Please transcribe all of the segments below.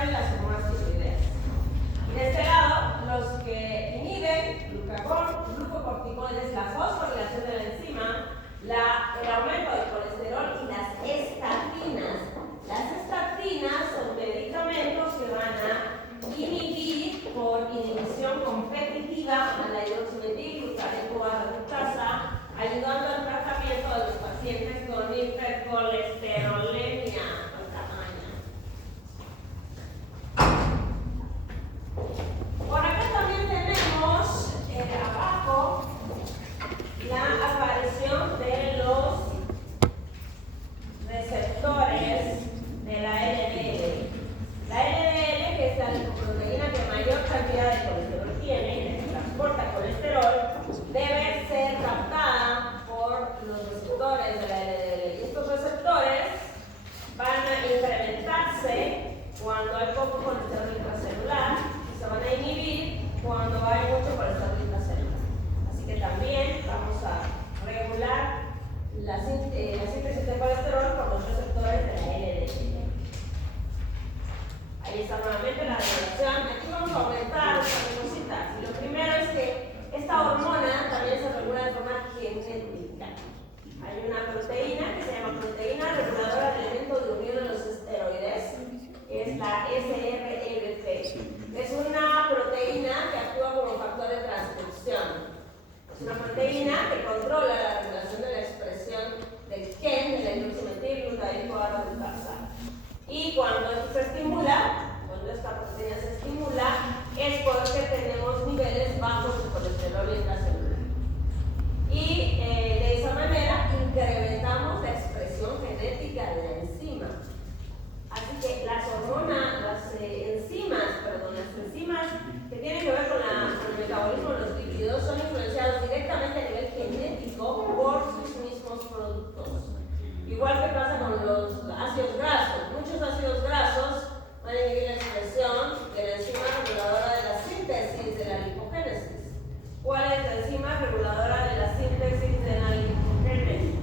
saben las hormonas tiroideas. Y de este lado, los que inhiben glucocorticoides, la fosforilación de la enzima, el aumento del colesterol y las estatinas. Las estatinas son medicamentos que van a inhibir por inhibición competitiva a la hidroximetilglutarico reductasa, ayudando al tratamiento de los pacientes con hipercolesterolemia. Por acá también tenemos abajo la aparición de los receptores de la LDL. La LDL, que es la lipoproteína que mayor cantidad de colesterol tiene y que transporta colesterol, debe ser captada por los receptores de la LDL. Y estos receptores van a incrementarse cuando hay poco colesterol intracelular y se van a inhibir cuando hay mucho colesterol intracelular. Así que también vamos a regular la síntesis de colesterol por los receptores de la LDL. Ahí está nuevamente la regulación. Aquí vamos a aumentar estas cositas. Y lo primero es que esta hormona también se regula de forma genética. Hay una proteína que se llama proteína reguladora del elemento de unión de los esteroides, que es la SRLP. Es una proteína que actúa como factor de transcripción. Es una proteína que controla la regulación de la expresión del gen de la hidroximetilglutarico reductasa. Y cuando esto se estimula, cuando esta proteína se estimula, es porque tenemos niveles bajos de colesterol intracelular. Y de esa manera incrementamos la expresión genética de la enzima. Así que las enzimas que tienen que ver con el metabolismo de los lípidos son influenciados directamente a nivel genético por sus mismos productos. Igual que pasa con los ácidos grasos. Muchos ácidos grasos van a inhibir la expresión de la enzima reguladora de la síntesis de la lipogénesis. ¿Cuál es la enzima reguladora de la síntesis de la lipogénesis?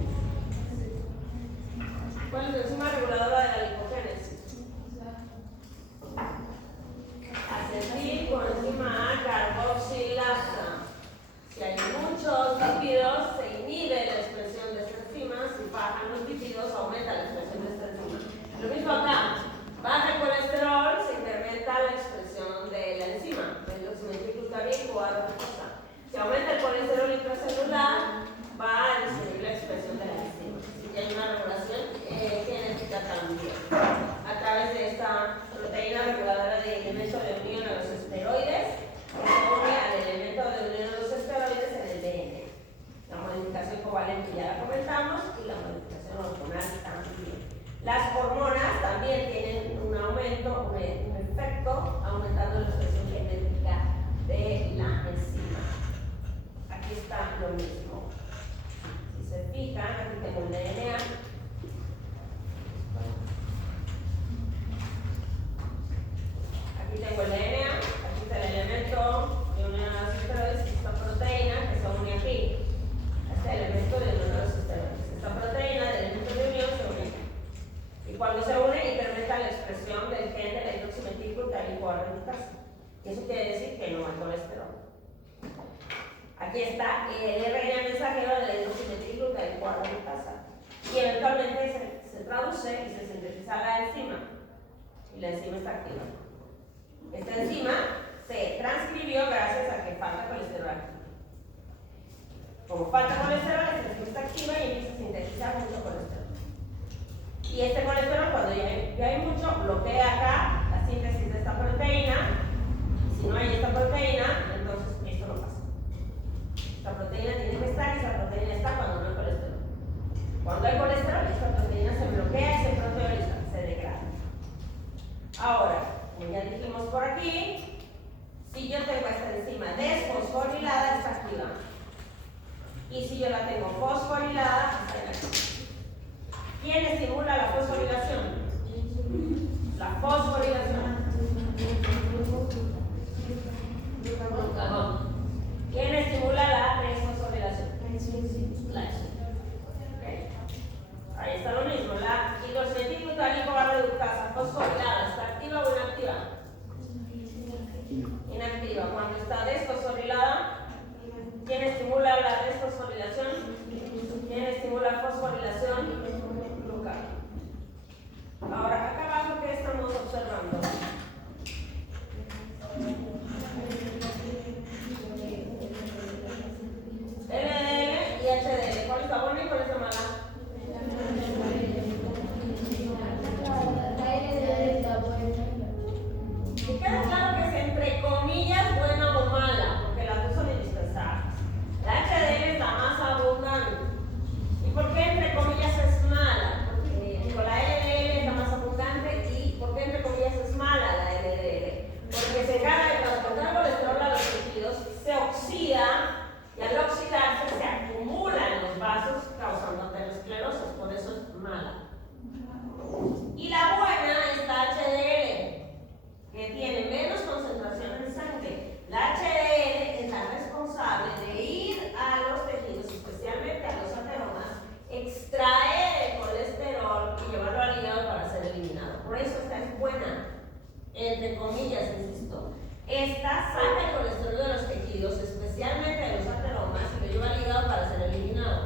¿Cuál es la enzima reguladora de la lipogénesis? Acetilcoenzima A carboxilasa. Si hay muchos lípidos, se inhibe la expresión de esta enzima. Si bajan los lípidos, aumenta la expresión de esta enzima. Lo mismo acá. Baja el colesterol, se incrementa la expresión de la enzima, del hidroximetilglutarico reductasa. Si aumenta el colesterol intracelular, va a disminuir la expresión de la enzima. Así que hay una regulación genética también. A través de esta proteína reguladora de elemento de unión a los esteroides, que se une al elemento de unión a los esteroides en el DNA. La modificación covalente ya la comentamos y la modificación hormonal también. Las hormonas también tienen un aumento, un efecto aumentando la expresión genética de la enzima. Aquí está lo mismo. Si se fijan, aquí tengo el DNA. Aquí tengo el DNA, aquí está el elemento de unión a los esteroides y esta proteína que se une aquí. Este elemento de unión a los esteroides. Esta proteína del elemento de unión se une aquí. Y cuando se une, incrementa la expresión del gen de la hidroximetilglutarico reductasa. Y eso quiere decir que no hay colesterol. Aquí está el RNA mensajero de la hidroximetilglutarico reductasa. Y eventualmente se traduce y se sintetiza la enzima. Y la enzima está activa. Esta enzima se transcribió gracias a que falta colesterol aquí. Como falta colesterol, esta enzima está activa y empieza a sintetizar mucho colesterol. Y este colesterol, cuando ya hay mucho, bloquea acá la síntesis de esta proteína. Y si no hay esta proteína, entonces esto no pasa. Esta proteína tiene que estar y esta proteína está cuando no hay colesterol. Cuando hay colesterol, esta proteína se bloquea y se proteoliza, se degrada. Ahora, como ya dijimos por aquí, si yo tengo esta enzima desfosforilada, está activa. Y si yo la tengo fosforilada, está inactiva. ¿Quién estimula la fosforilación? La fosforilación. ¿Quién estimula la desfosforilación? La insulina. Okay. Ahí está lo mismo. La esta saca el colesterol de los tejidos, especialmente de los ateromas, y lo lleva al hígado para ser eliminado.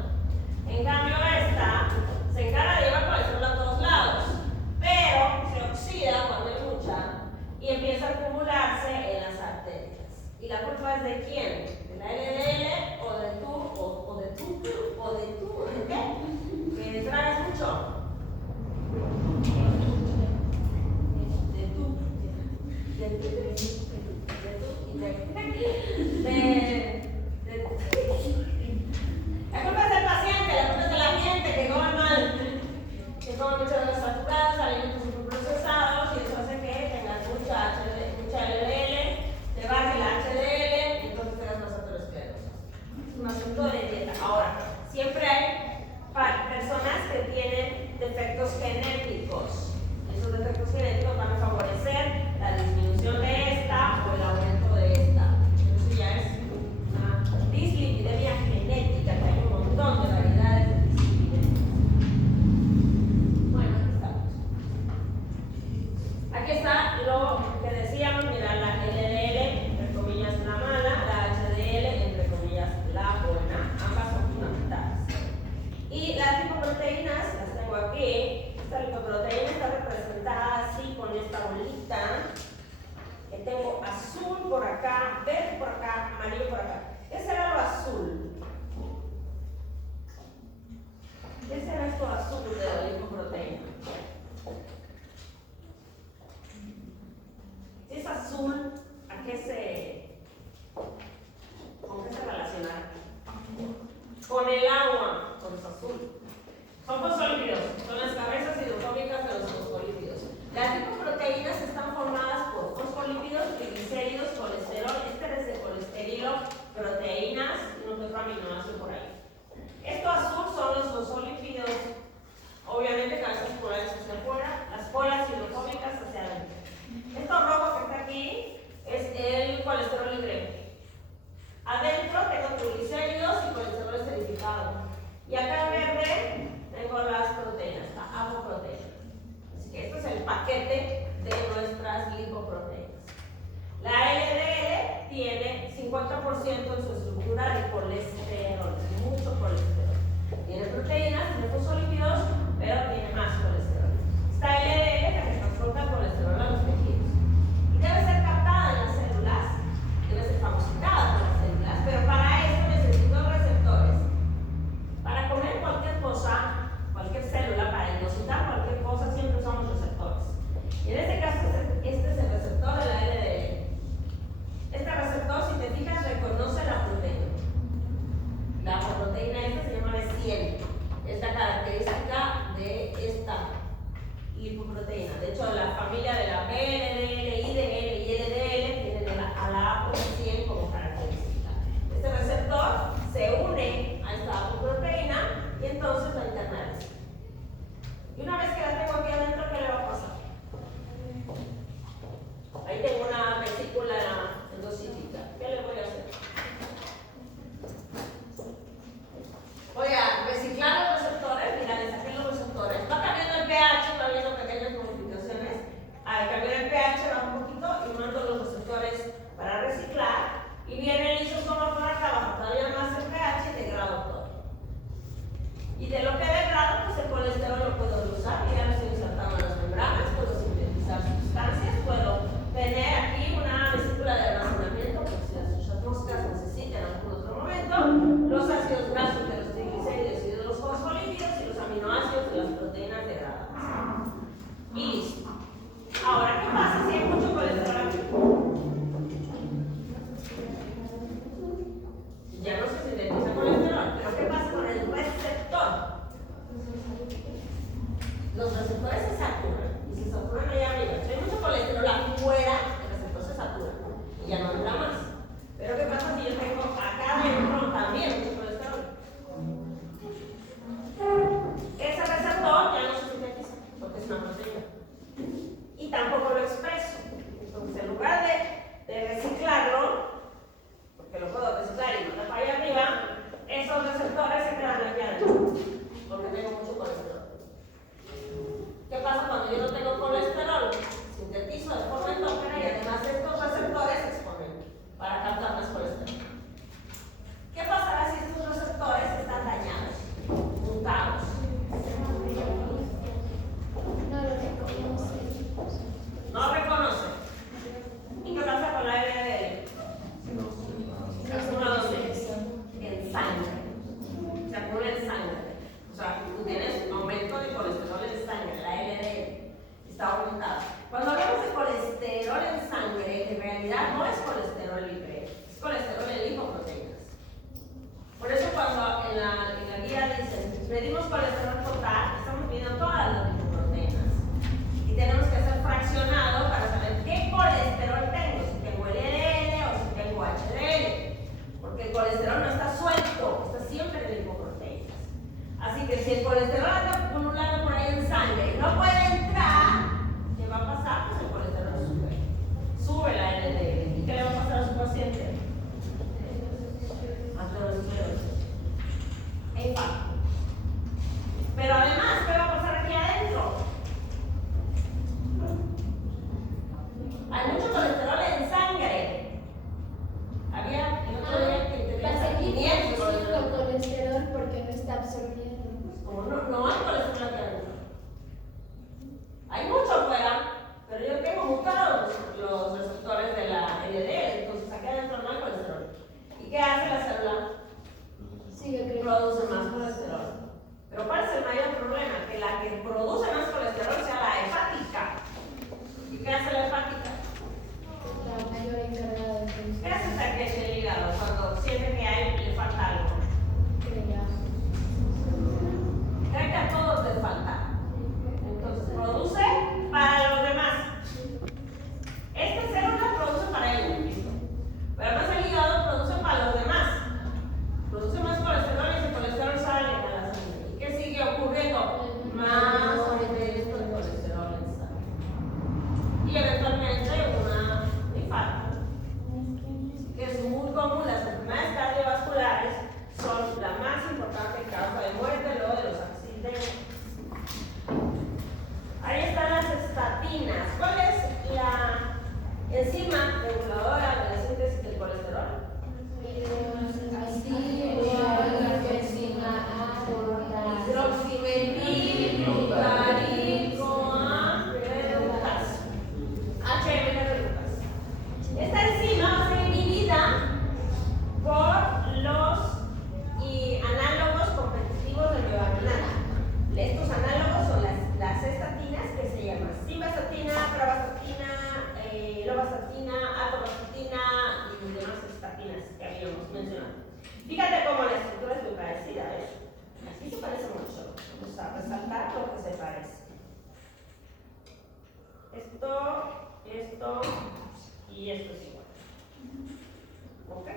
En cambio, esta se encarga de llevar colesterol a todos lados, pero se oxida cuando hay mucha y empieza a acumularse en las arterias. ¿Y la culpa es de quién? ¿De la LDL o de tú? ¿O de tú? ¿De qué? ¿Que tragas mucho? La culpa es del paciente, la culpa es de la gente que come mal, que come muchos de los saturados, alimentos superprocesados, y eso hace que tengas mucha LDL, te baje la HDL y entonces tengas más aterosclerosis. Es un asunto de dieta. Ahora, siempre hay personas que tienen defectos genéticos. Esos defectos genéticos van a favorecer la disminución de esta o el aumento de esta. Eso ya es una dislipidemia genética, que hay un montón de variedades de dislipidemias. Bueno, aquí estamos. Aquí está lo que decíamos, mira, la LDL, entre comillas, la mala, la HDL, entre comillas, la buena. Ambas son fundamentales. Y las lipoproteínas, las tengo aquí. Esta lipoproteína está representada así con esta bolita. Que tengo azul por acá, verde por acá, amarillo por acá. ¿Qué será lo azul? ¿Qué será esto azul de la lipoproteína? Si es azul, ¿con qué se relaciona? Con el agua, con es azul. Son fosfolípidos, son las cabezas hidrofóbicas de los fosfolípidos. Las lipoproteínas están formadas por fosfolípidos, triglicéridos, colesterol, ésteres de colesterol, proteínas y un otro aminoácido por ahí. Esto azul son los fosfolípidos, obviamente cabezas polares hacia afuera, las polas hidrofóbicas hacia adentro. Esto rojo que está aquí es el colesterol libre. Adentro tengo triglicéridos y colesterol esterificado. Y acá en verde tengo las proteínas, la apoproteína. Así que este es el paquete de nuestras lipoproteínas. La LDL tiene 50% en su estructura de colesterol, mucho colesterol. Tiene proteínas, tiene fosfolípidos, pero tiene más colesterol. Esta LDL que transporta el colesterol a los tejidos. Y debe ser captada en las células, debe ser fagocitada por las células, pero para eso necesito receptores. Para comer cualquier cosa, cualquier célula, para endocytar cualquier cosa, siempre usamos receptores. Y en este caso, este es el receptor de la LDL. Este receptor, si te fijas, reconoce la proteína. La proteína esta se llama B100. Es la característica de esta lipoproteína. De hecho, la familia de la PLDL, IDL y LDL tienen a la ApoB100 como característica. Este receptor se une a esta apoproteína y entonces la internaliza. Y una vez que la tengo aquí adentro, ¿qué le va a pasar? Ahí tengo una vesícula endocítica. ¿Qué le voy a hacer? Voy a reciclar los receptores, mira, les saqué los receptores. Va cambiando el pH, va viendo pequeñas modificaciones. Al cambiar el pH va un poquito y mando los receptores para reciclar. Y viene el lisosoma por acá abajo, todavía más el pH y degrado todo. Y de lo que degrado, pues el colesterol lo puedo usar, y ya lo estoy insertando en las membranas, puedo sintetizar sustancias, puedo tener aquí una vesícula de almacenamiento, por si las moscas necesitan en algún otro momento, los ácidos grasos de los triglicéridos y de los fosfolípidos y los aminoácidos de las proteínas degradadas. Y listo. Ahora, ¿qué pasa si hay mucho colesterol aquí? Ya no se sintetiza colesterol, pero ¿qué pasa con el receptor? Los receptores se saturan y se saturan allá arriba. Si hay mucho colesterol afuera, el receptor se satura y ya no dura más. Pero ¿qué pasa si yo tengo acá adentro también mucho colesterol? Ese receptor ya no se sintetiza porque es una proteína y tampoco lo expreso. Entonces, en lugar de reciclarlo, porque lo puedo reciclar y mandar para allá arriba, esos receptores se quedan aquí adentro porque tengo mucho colesterol. ¿Qué pasa cuando yo no tengo colesterol? Sintetizo de forma endógena y además estos receptores está aumentado. Cuando hablamos de colesterol en sangre, en realidad no es colesterol libre, es colesterol en lipoproteínas. Por eso cuando en la guía dicen, medimos colesterol total, estamos midiendo todas las lipoproteínas. Y tenemos que hacer fraccionado para saber qué colesterol tengo, si tengo LDL o si tengo HDL. Porque el colesterol no está suelto, está siempre en lipoproteínas. Así que si el colesterol anda acumulado por ahí en sangre y no puede entrar, ¿qué va a pasar? Pues el colesterol sube. Sube la LDL. ¿Y qué le va a pasar a su paciente? Aterosclerosis. E infarto. Pero además, ¿qué va a pasar aquí adentro? Hay mucho colesterol en sangre. Había el otro día que te pasa aquí 500 colesterol porque no está absorbiendo. Como no hay colesterol aquí adentro. Hay mucho afuera, pero yo tengo mutados los receptores de la LDL, entonces aquí adentro no hay colesterol. ¿Y qué hace la célula? Sigue creciendo. Produce más colesterol. Pero ¿cuál es el mayor problema? Que la que produce más colesterol sea la hepática. ¿Y qué hace la hepática? La mayor encargada de ¿Qué hace esta que es el hígado cuando siente que le falta algo? Cree que a todos les falta. Entonces produce para los demás. Esta célula produce para él, listo. Pero además el hígado produce para los demás. Produce más colesterol y ese colesterol sale a la sangre. ¿Y qué sigue ocurriendo? Más aumento de colesterol en sangre. Y eventualmente un infarto. Que es muy común. Las enfermedades cardiovasculares son la más importante causa de muerte luego de los accidentes. Ahí están las estatinas. ¿Cuál es la enzima reguladora de la síntesis del colesterol? Hidroximetilglutaricoanreductasa. HMG reductasa. Esta enzima va a ser inhibida por los análogos competitivos del bioarenal. Estos análogos son las estatinas que se llaman simvastatina, pravastatina, lovastatina, atorvastatina y demás estatinas que habíamos mencionado. Fíjate cómo la estructura es muy parecida, ¿ves? Aquí se parece mucho. Vamos a resaltar lo que se parece. Esto y esto es igual. ¿Ok?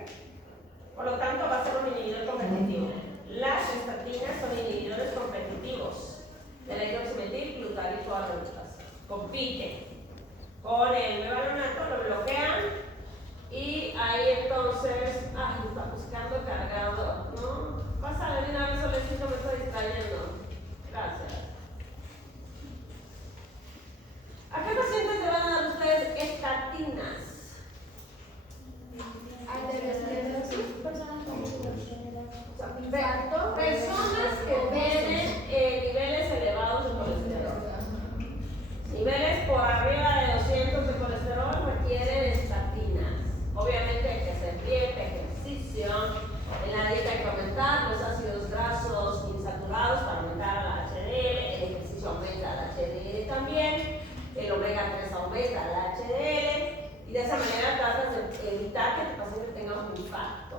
Por lo tanto, va a ser un inhibidor competitivo. Las estatinas son inhibidores competitivos de la hidroximetilglutaricoanreductasa. Compiten con el bioaronato, lo bloquean y ahí entonces, está buscando cargador, ¿no? Pásale de una vez, Solecito, me estoy distrayendo. Gracias. ¿A qué pacientes le van a dar ustedes estatinas? Personas que tienen niveles elevados de colesterol. Niveles por arriba de 200 de colesterol requieren estatinas. Obviamente hay que hacer dieta, ejercicio. En la dieta hay que aumentar los ácidos grasos insaturados para aumentar la HDL. El ejercicio aumenta la HDL también. El omega 3 aumenta la HDL. Y de esa manera tratas de evitar que tu paciente tenga un infarto.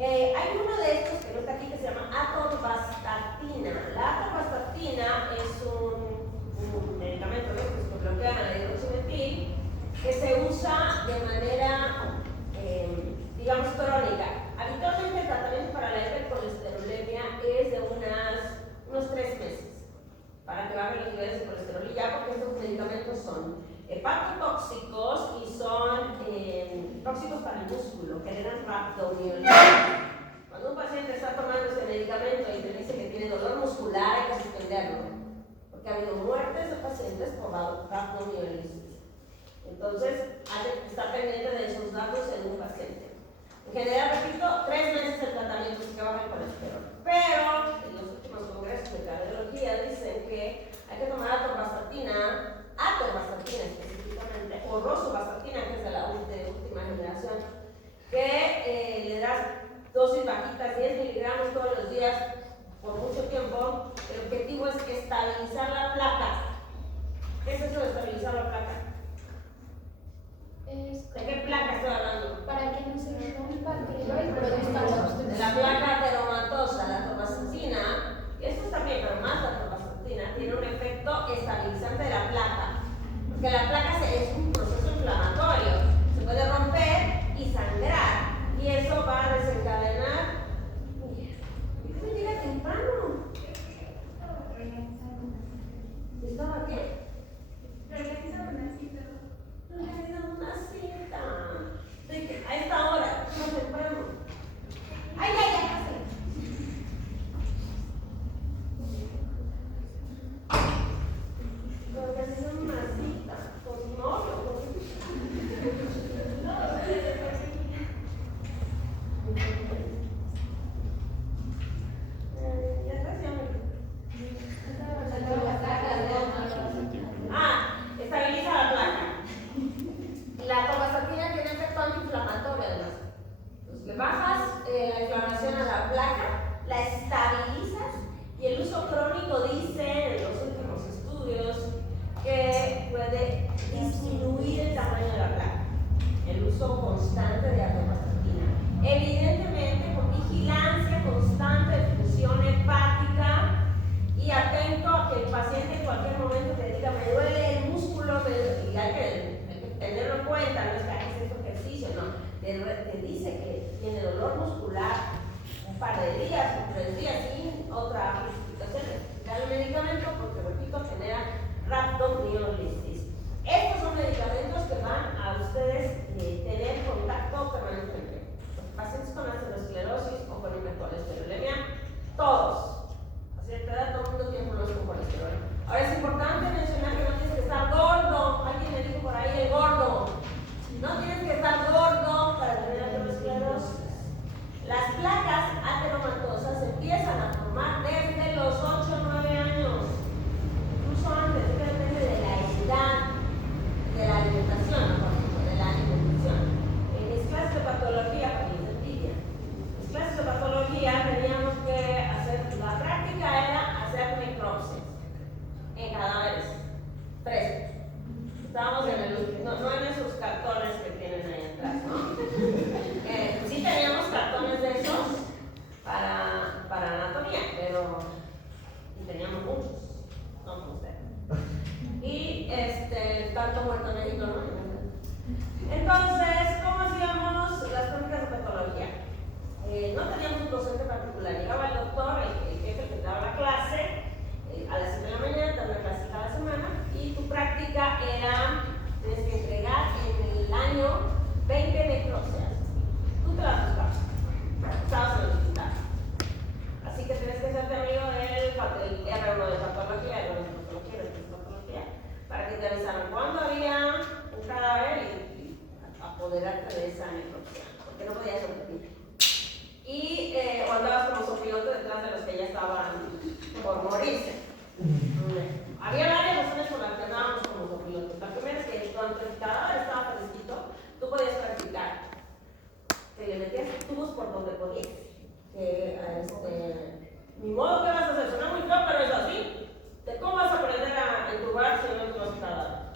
Hay uno de estos que no está aquí que se llama atorvastatina. La atorvastatina es un medicamento de estos que bloquean la hidroximetil que se usa de manera, digamos, crónica. Habitualmente el tratamiento para la hipercolesterolemia es de unos 3 meses para que bajen los niveles de colesterol y ya, porque estos medicamentos son hepatotóxicos y son tóxicos para el músculo, generan rhabdomiolisis. Cuando un paciente está tomando ese medicamento y te dice que tiene dolor muscular, hay que suspenderlo, porque ha habido muertes de pacientes por rhabdomiolisis. Entonces, hay que estar pendiente de esos datos en un paciente. En general, repito, 3 meses el tratamiento es que baja el colesterol. Pero en los últimos congresos de cardiología dicen que hay que tomar atorvastatina específicamente, o rosuvastatina, que es de la última generación, que le das dosis bajitas, 10 miligramos todos los días por mucho tiempo. El objetivo es estabilizar la placa. ¿Qué es eso de Porque la placa es un proceso inflamatorio, se puede romper y sangrar, y eso va a desencadenar. ¿Por qué me llega temprano? ¿Estaba qué? Organiza una cita. Organiza una cita. A esta hora, no temprano. ¡Ay, ay, ay! Organiza una cita con su novio. Estabiliza la placa. La tobastatina tiene efecto antiinflamatorio además. Entonces, le bajas la inflamación a la placa, la estabilizas, y el uso crónico dice en los últimos estudios que puede disminuir el tamaño de la placa. El uso constante de atorvastatina. Evidentemente con vigilancia constante de función hepática y atento a que el paciente en cualquier momento te diga me duele el músculo, y hay que tenerlo en cuenta, no es que hagas este ejercicio, no. Te dice que tiene dolor muscular un par de días o 3 días sin otra justificación. Da el medicamento porque, repito, genera rhabdomiólisis. Estos son medicamentos que van a ustedes tener contacto permanentemente. Los pacientes con aterosclerosis o con hipercolesterolemia, todos. Así que todo el mundo tiene problemas con colesterol. Ahora es importante mencionar que no tienes que estar gordo. Alguien me dijo por ahí el gordo. No tienes que estar gordo para tener aterosclerosis. Las placas ateromatosas empiezan a formar desde los 8 o 9 años. Incluso antes, depende de la edad, de la alimentación, por ejemplo, de la alimentación. En mis clases de patología, en mis clases de patología teníamos que hacer, la práctica era hacer necropsias en cadáveres frescos. Estábamos no en esos cartones que tienen ahí atrás, ¿no? Sí teníamos cartones de esos para anatomía, pero teníamos muchos, no como usted. Y tanto muerto médico, ¿no? Entonces, ¿cómo hacíamos las prácticas de patología? No teníamos un docente particular, llegaba el doctor, el jefe que daba la clase, a las 7 de la mañana, daba una clase cada semana, y tu práctica era, tienes que entregar en el año 20 necropsias. Tú te las buscabas, estabas en el hospital. Así que tienes que serte amigo del R1 de patología, R1 de patología, R2 de patología, para que te avisaran cuándo había un cadáver y apoderarte de esa necropsia, porque no podías repetir. Y o andabas como sopilote detrás de los que ya estaban por morirse. Había varias razones por las que andábamos como sopilotes. La primera es que cuando el cadáver estaba fresquito, tú podías practicar. Te le metías tubos por donde podías. Ni modo que vas a hacer, suena muy feo, pero es así. ¿Cómo vas a aprender a entubar si no tienes cadáver?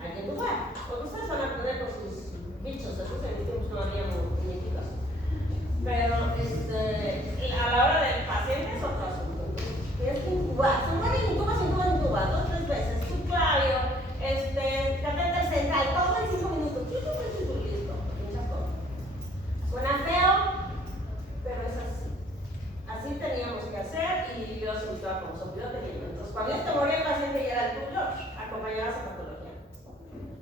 Hay que entubar. Porque ustedes van a aprender con sus bichos, esos en mis tiempos no había muñequitos. Pero a la hora del paciente es otro asunto. Tienes que intubar. Se mueren intubas 2 o 3 veces. Subclavio, catéter central, todo en 5 minutos. Listo. Muchas cosas. Suena feo, pero es así. Así teníamos que hacer y yo se gustaba como sopilote. Entonces, cuando ya te moría el paciente y era el tuyo, acompañabas a patología.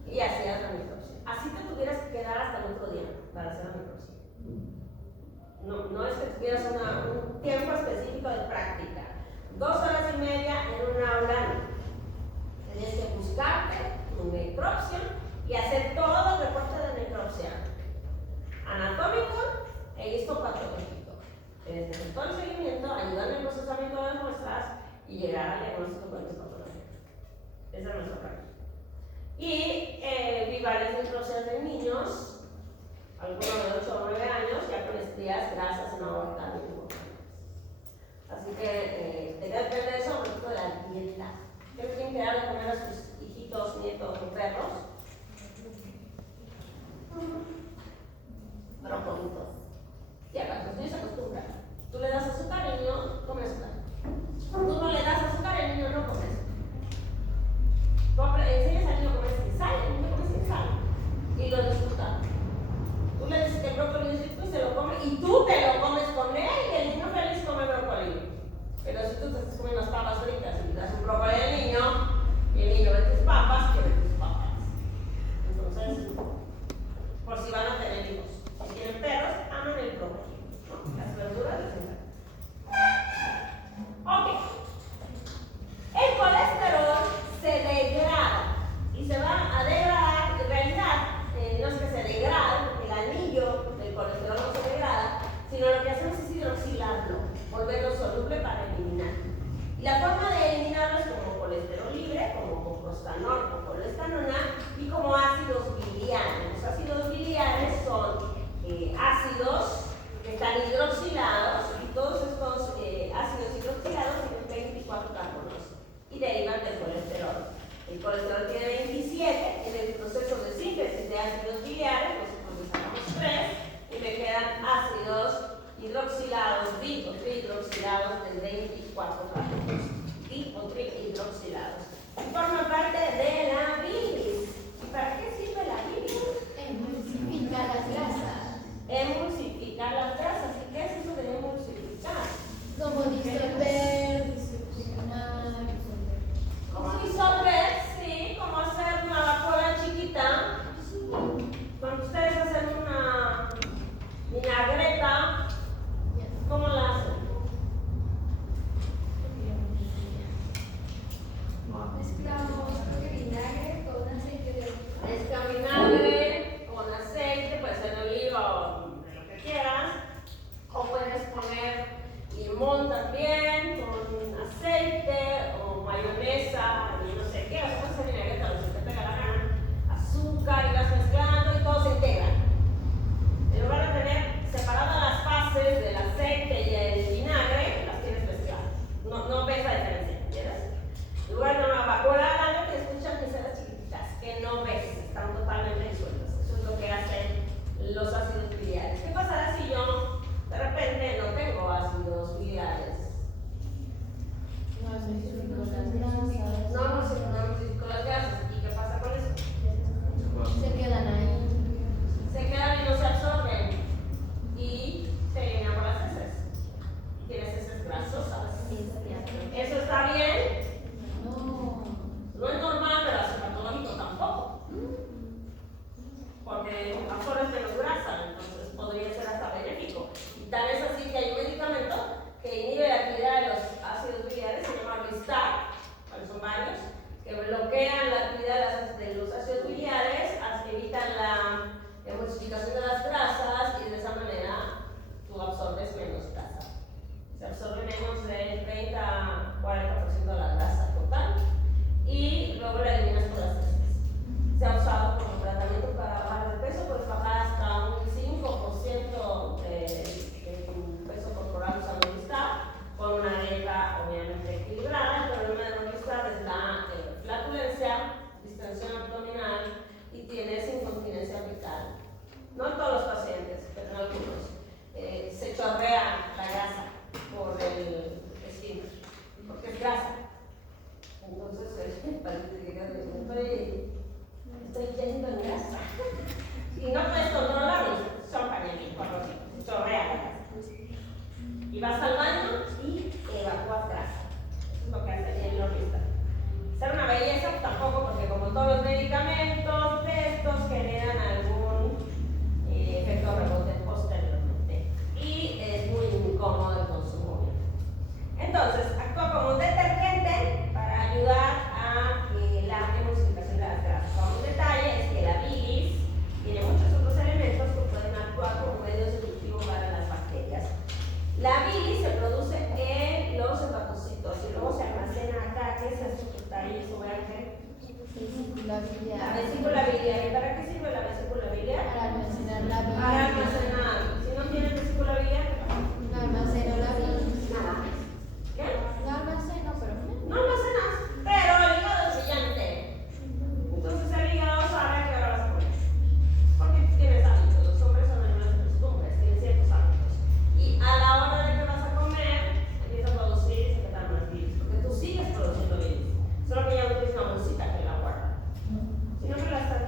Y hacías la necropsia. Así te tuvieras que quedar hasta el otro día para hacer la necropsia. No es que tuvieras un tiempo específico de práctica. 2 horas y media en un aula, no. Tenías que buscarte tu necropsia y hacer todo el reporte de necropsia. Anatómico e histopatológico. Tienes que hacer todo el seguimiento, ayudar en el procesamiento de las muestras y llegar al diagnóstico con histopatología. Esa es nuestra práctica. Y vi varias necropsias de niños, algunos de 8 o 9 años, ya con estrías, grasas en aorta muy importantes. Así que depende de eso, por ejemplo, de la dieta. ¿Qué le tienen que dar de comer a sus hijitos, nietos o perros? Brócolitos. Y acá los niños se acostumbran. Tú le das azúcar, el niño come azúcar. Tú no le das azúcar, el niño no come azúcar. Enseñas al niño a comer y lo disfrutan. Tú le dices que el brócoli es rico y se lo come, y tú te lo comes con él, y el niño feliz come brócoli. Pero si tú te estás comiendo las papas fritas y le das un brócoli al niño, y el niño ve tus papas, quiere tus papas. Entonces, por si van a tener hijos, si tienen perros, aman el brócoli, ¿no? Las verduras les encantan. Ok. El colesterol se degrada y se va a degradar. En realidad, no es que se degrade, el anillo del colesterol no se degrada, sino lo que hacemos es hidroxilarlo, volverlo soluble para eliminar. Y la forma de eliminarlo es como colesterol libre, como con prostanol o colestanona y como ácidos biliares. Los ácidos biliares son ácidos que están hidroxilados y todos estos ácidos hidroxilados tienen 24 carbonos y derivan del colesterol. El colesterol tiene 27, en el proceso de síntesis de ácidos biliares, nosotros le sacamos 3 y me quedan ácidos hidroxilados, di o trihidroxilados de 24 carbonos, di o trihidroxilados. Y forman parte de la bilis. ¿Y para qué sirve la bilis? Emulsificar las grasas. Emulsificar las grasas. ¿Y qué es eso de emulsificar? Como disolver, disolucionar, disolver. Como disolver, sí, como hacer una vapora chiquita. Cuando ustedes hacen una vinagreta, ¿cómo la hacen? Mezclamos vinagre con aceite de oliva. Mezcla vinagre con aceite, puede ser de oliva o de lo que quieras. O puedes poner limón también con aceite o mayonesa y no sé qué. O sea, puedes hacer vinagreta, lo que te pega la gana. Azúcar y vas mezclando y todo se integra. En lugar de tener separadas las fases del aceite y el vinagre, las tienes mezcladas. No ves la diferencia, ¿entiendes? En lugar de una vapora grande, te escuchan miseras chiquititas que no ves, están totalmente disueltas. Eso es lo que hacen los ácidos biliares. ¿Qué pasará si yo de repente no tengo ácidos biliares? No emulsifico las grasas. No emulsifico las grasas. ¿Y qué pasa con eso? Se quedan ahí. Se quedan y no se absorben y se eliminan por las heces. Tienes heces grasosas. ¿Eso está bien? No. No es normal, pero es patológico tampoco. Porque absorbes menos grasa, entonces podría ser hasta benéfico. Y tal es así que hay un medicamento que inhibe la actividad de los ácidos biliares, se llama Ristar, son varios, que bloquean la actividad de los ácidos biliares, evitan la emulsificación de las grasas y de esa manera tú absorbes menos grasa. Se absorbe menos del 30 a 40% de la grasa total y luego la eliminas por las heces. Se ha usado como tratamiento para bajar de peso, puedes bajar hasta un 5% de tu peso corporal usando Ristar con una dieta obviamente equilibrada. El problema de Ristar es la flatulencia, distensión abdominal y tienes incontinencia fecal. No en todos los pacientes, pero en algunos. Se chorrea la grasa por el esfínter, porque es grasa. Entonces, parece que estoy yendo en grasa. Y no puedes controlarlo, son pañalitos, algo así, se chorrea la grasa. Y vas al baño y evacúas grasa. Eso es lo que hace bien los Ristar. Ser una belleza, pues tampoco, porque como todos los medicamentos de estos generan algún efecto rebote posteriormente. Y es muy incómodo el consumo. Entonces, actúa como un detergente para ayudar a la emulsificación de las grasas. Como un detalle es que la bilis tiene muchos otros elementos que pueden actuar como medios de cultivo para las bacterias. La bilis se produce en los hepatocitos y luego se almacena acá. ¿Qué es esto que está ahí sobre Ángel? Vesícula biliar. La vesícula biliar. ¿Y para qué sirve la vesícula biliar? Para almacenar la bilis. Para almacenar. Si no tienes vesícula biliar, ¿qué pasa? No almaceno la bilis. Nada. ¿Qué? No almaceno, pero No almacenas, pero el hígado es brillante. Entonces el hígado sabe que ahora vas a comer. Porque tienes hábitos. Los hombres son animales de costumbres, tienen ciertos hábitos. Y a la hora de que vas a comer, empieza a producir y se quedan más bilis. Porque tú sigues produciendo bilis. Solo que ya no tienes una bolsita que la guarda. Sino que la estás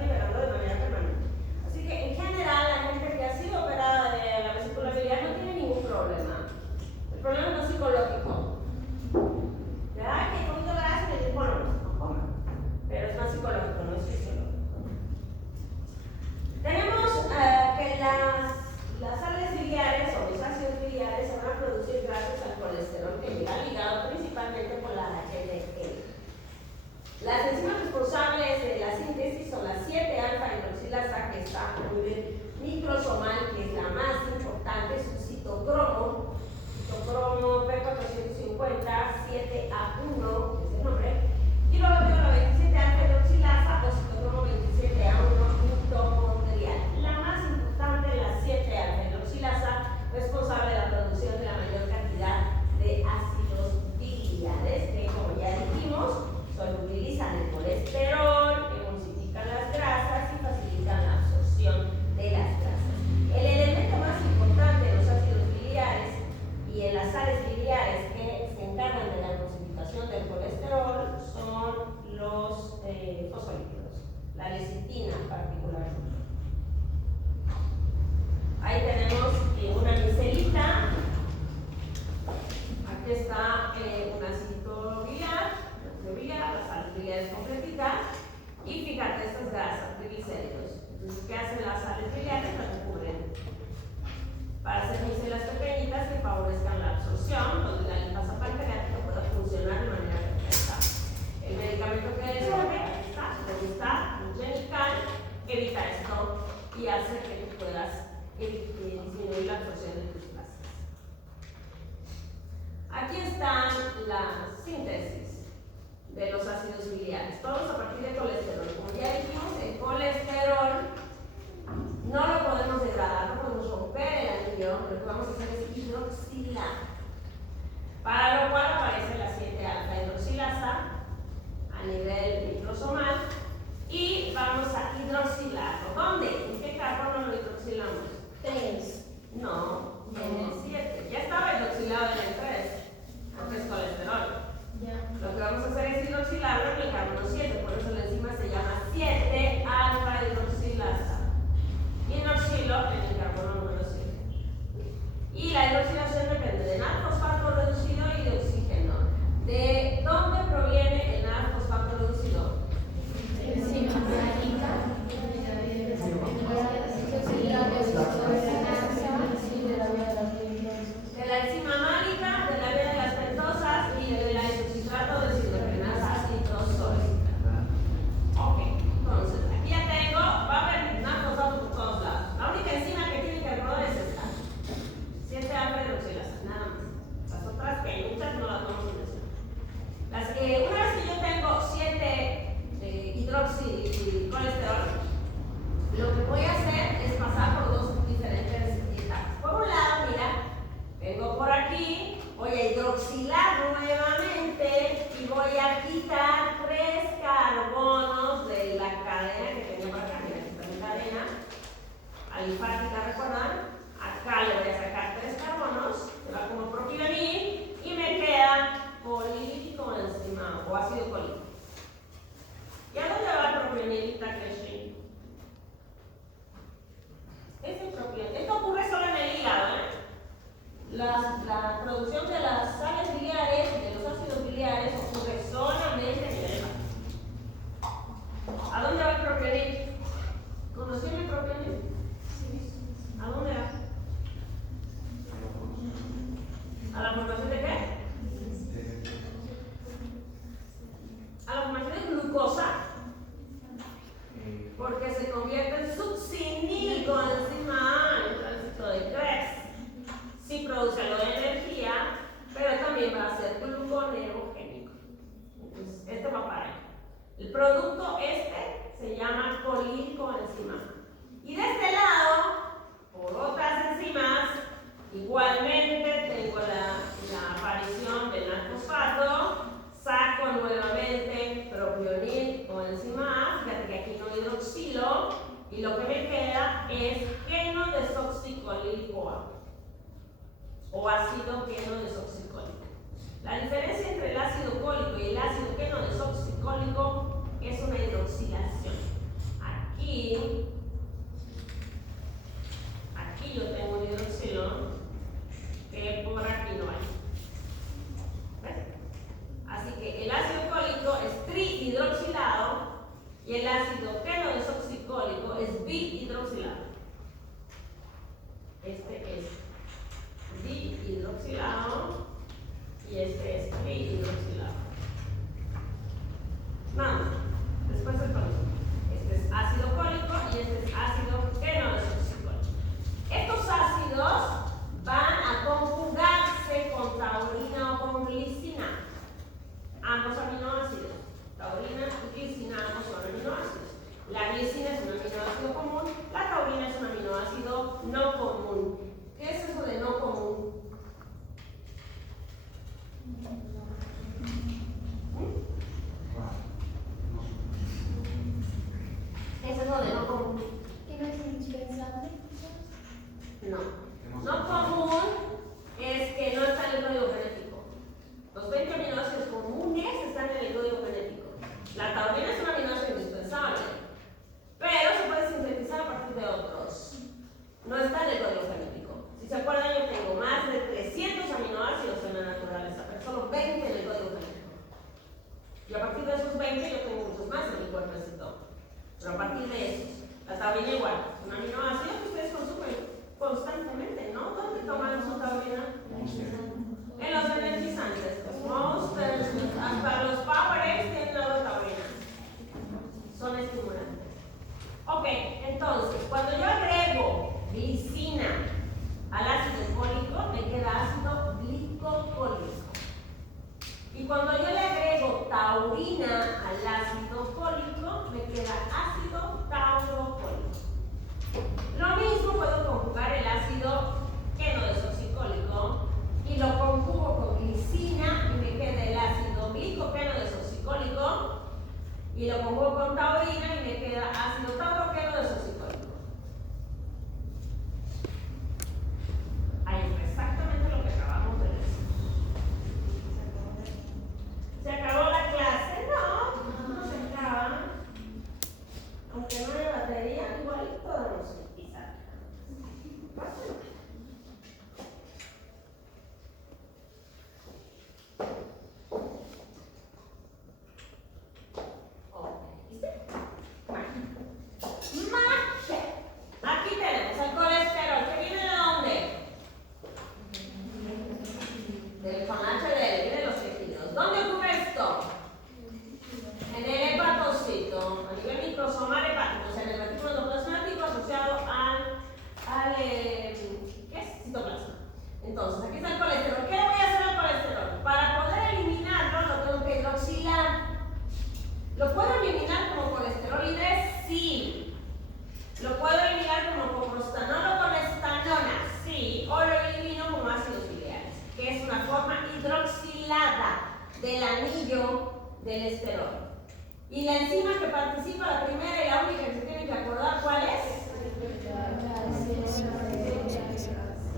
hidroxilasa, que está a nivel microsomal, que es la más importante, es un citocromo P450 7A1, es el nombre. Y luego tengo la 27-alfa hidroxilasa o citocromo 27A1 mitocondrial. La más importante, la 7-alfa hidroxilasa, responsable de la producción de la mayor cantidad de ácidos biliares, que como ya dijimos, solubilizan el colesterol, emulsifican las grasas y facilitan la absorción de las grasas. El elemento más importante en los ácidos biliares y en las sales biliares que se encargan de la emulsificación del colesterol son los fosfolípidos, la lecitina particularmente. Ahí tenemos una micelita. Aquí está un ácido biliar, las sales biliares completitas. Y fíjate, estas grasas, triglicéridos. Entonces, ¿qué hacen las sales biliares? Las recubren para hacer micelas pequeñitas que favorezcan la absorción, donde la lipasa pancreática pueda funcionar de manera perfecta. El medicamento que desarrolla, aquí está, Genical, evita esto y hace que tú puedas disminuir la absorción de tus grasas. Aquí están las síntesis de los ácidos biliares, todos a partir de colesterol. Como ya dijimos, el colesterol no lo podemos degradar, no podemos romper el anillo, lo que vamos a hacer es hidroxilar. Para lo cual aparece la 7-alfa hidroxilasa a nivel microsomal y vamos a hidroxilarlo. ¿Dónde? ¿En qué carbono lo hidroxilamos? 3. No, en el 7. Ya estaba hidroxilado en el 3, porque es colesterol. Ya. Lo que vamos a hacer es hidroxilarlo en el carbono 7, por eso la enzima se llama 7-alfa hidroxilasa. Hidroxilo en el carbono número 7. Y la hidroxilación depende de NAD-fosfato reducido y de oxígeno. ¿De dónde proviene el NAD-fosfato reducido? Enzima De la enzima málica, de la vía de las pentosas y de la isocitrato de deshidrogenasa citrosólica. Ok, entonces aquí ya tengo, va a haber NAD-fosfato por todos lados. La única enzima que tiene que rodar es esta. 7-alfa hidroxilasa, nada más. Las otras que hay muchas no las vamos a mencionar. Una vez que yo tengo 7 hidroxicolesterol, lo que voy a hacer es pasar por dos diferentes etapas. Por un lado, mira, vengo por aquí, voy a hidroxilar nuevamente y voy a quitar 3 carbonos de la cadena que tenía por acá. Mira, aquí está mi cadena alifática, ¿recuerdan? Acá le voy a sacar 3 carbonos, se va como propionil y me queda político encima o ácido clorhídrico. ¿Y a dónde va el propionilita, Cresci? Este propionil. Esto ocurre solo en el hígado, ¿eh? La producción de las sales biliares, de los ácidos biliares, ocurre solamente en el hígado. ¿A dónde va el propionil? ¿Conocieron el propionil? ¿A dónde va? ¿A la formación de qué? A la formación de glucosa, porque se convierte en succinilcoenzima en tránsito de Krebs. Sí produce algo de energía, pero también va a ser gluconeogénico. Entonces, este va para ahí. El producto se llama colincoenzima. Y de este lado, por otras enzimas, igualmente tengo la aparición del NAD-fosfato, saco nuevamente propionil o enzima A, fíjate que aquí no hidroxilo, y lo que me queda es queno-desoxicólico o ácido queno-desoxicólico. La diferencia entre el ácido cólico y el ácido queno-desoxicólico es una hidroxilación. Aquí yo tengo un hidroxilo que por aquí no hay. ¿Ves? Así que el ácido cólico es trihidroxilado y el ácido queno-desoxicólico es bihidroxilado. Este es dihidroxilado y este es trihidroxilado. Nada más. Después el producto. Este es ácido cólico y este es riesgo de no común. ¿Que no es indispensable? No. No común es que no está en el código genético. Los 20 aminoácidos comunes están en el código genético. La taurina es un aminoácido indispensable, pero se puede sintetizar a partir de otros. No está en el código genético. Si se acuerdan, yo tengo más de 300 aminoácidos en la naturaleza, pero solo 20 en el código genético. Y a partir de esos 20 yo tengo muchos más en mi cuerpecito. Pero a partir de esos, la taurina igual, un aminoácido que ustedes consumen constantemente, ¿no? ¿Dónde toman su taurina? En los energizantes, los Monsters, hasta los Powerade tienen algo de taurina. Son estimulantes. Ok, entonces, cuando yo agrego glicina al ácido fólico, me queda ácido glicocólico. Y cuando yo le agrego taurina al ácido fólico, me queda ácido taurocólico. Lo mismo puedo conjugar el ácido queno-desoxicólico y lo conjugo con glicina y me queda el ácido glicoqueno-desoxicólico y lo conjugo con taurina y me queda ácido tauroqueno-desoxicólico. Ahí está exactamente lo que acabamos de decir. ¿Se acabó la clase? No se acaba. Aunque no haya batería, igual podemos empezar. Pásenlo. Aquí tenemos el colesterol, que viene de dónde? Del con HDL, viene de los tejidos. ¿Dónde ocurre esto? En el hepatocito, a nivel microsomal hepático, o sea, en el retículo endoplasmático asociado al ¿qué es? Citoplasma. Entonces, aquí está el colesterol. ¿Qué le voy a hacer al colesterol? Para poder eliminarlo, lo tengo que hidroxilar. ¿Lo puedo eliminar como colesterol-I3? Sí. ¿Lo puedo eliminar como coprostanol o con estanona? Sí. O lo elimino como ácidos biliares, que es una forma hidroxilada del anillo del esterol. Y la enzima que participa, la primera y la única que se tienen que acordar, ¿cuál es?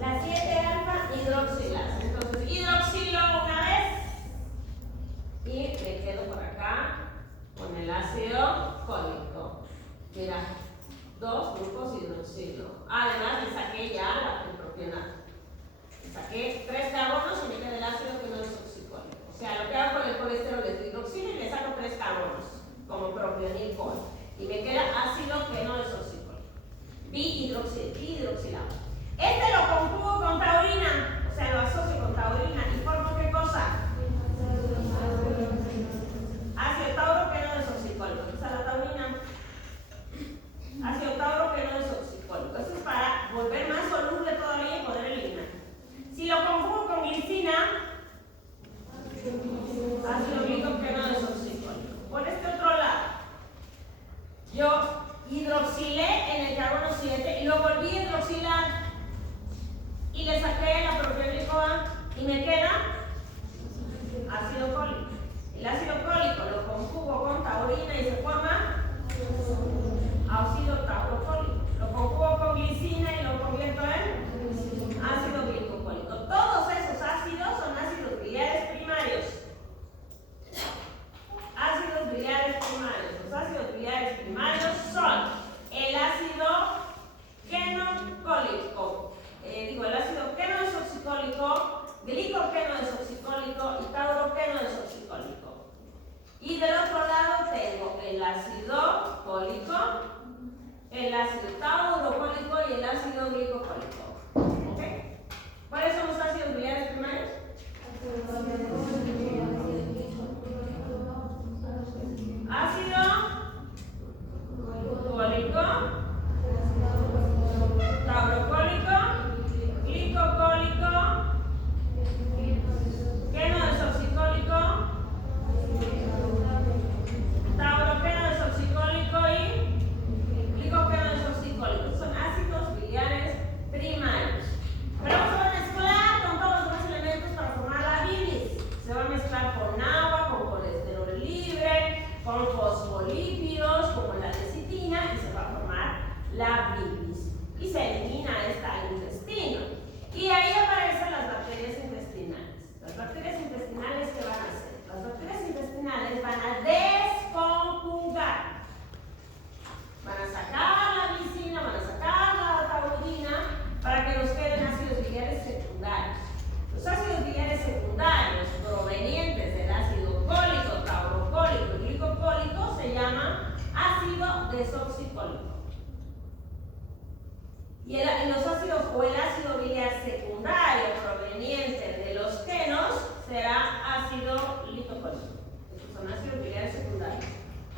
La 7-alfa hidroxilasa. Entonces, hidroxilo una vez y me quedo por acá con el ácido fólico. Mira, 2 grupos hidroxilo. Además, le saqué ya la propionato. Le saqué 3 carbonos y me queda el ácido queno-desoxicólico. O sea, lo que hago con el colesterol es hidroxilo y le saco 3 carbonos, como propionil-col. Y me queda ácido queno-desoxicólico. Bihidroxilado. Este lo conjugo con taurina, o sea, lo asocio con taurina y formo ¿qué cosa? Ácido tauro-queno-desoxicólico. Aquí está la taurina. Ácido tauro-queno-desoxicólico. Esto es para volver más soluble todavía y poder eliminar. Si lo conjugo con glicina, ácido glicoqueno-desoxicólico. Por este otro lado, yo hidroxilé en el carbono 7 y lo volví a hidroxilar y le saqué la propionil-CoA y me queda ácido cólico. El ácido cólico lo conjugo con taurina y se forma ácido taurocólico. Lo conjugo con glicina y lo convierto en ácido glicocólico. Todos esos ácidos son ácidos biliares primarios. Ácidos biliares primarios. Los ácidos biliares primarios son el ácido quenocólico, el ácido queno-desoxicólico, glicoqueno-desoxicólico y tauroqueno-desoxicólico. Y del otro lado tengo el ácido cólico, el ácido taurocólico y el ácido glicocólico. ¿Ok? ¿Cuáles son los ácidos biliares primarios? Ácido cólico, taurocólico, glicocólico, queno-desoxicólico, tauroqueno-desoxicólico y glicoqueno-desoxicólico. Son ácidos biliares primarios. Pero se va a mezclar con todos los demás elementos para formar la bilis. Se va a mezclar con agua, con colesterol libre, con fosfato. ácido desoxicólico. Y los ácidos o el ácido biliar secundario proveniente de los quenos será ácido litocólico. Estos son ácidos biliares secundarios.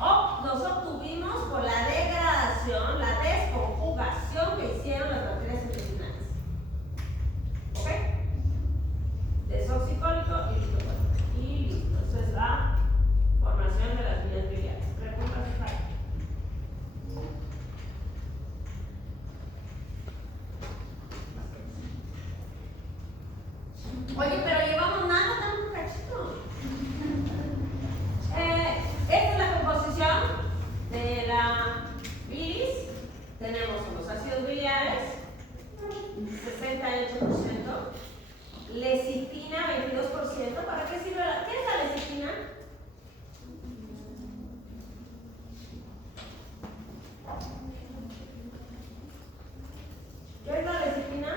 O los obtuvimos por la degradación, la desconjugación que hicieron las bacterias intestinales. ¿Ok? Desoxicólico y litocólico. Y listo. Eso es la formación de las vías biliares. Preguntas para. Oye, pero llevamos nada, tan un cachito. Esta es la composición de la bilis. Tenemos los ácidos biliares, 68%, lecitina, 22%. ¿Para qué sirve qué es la lecitina? ¿Qué es la lecitina?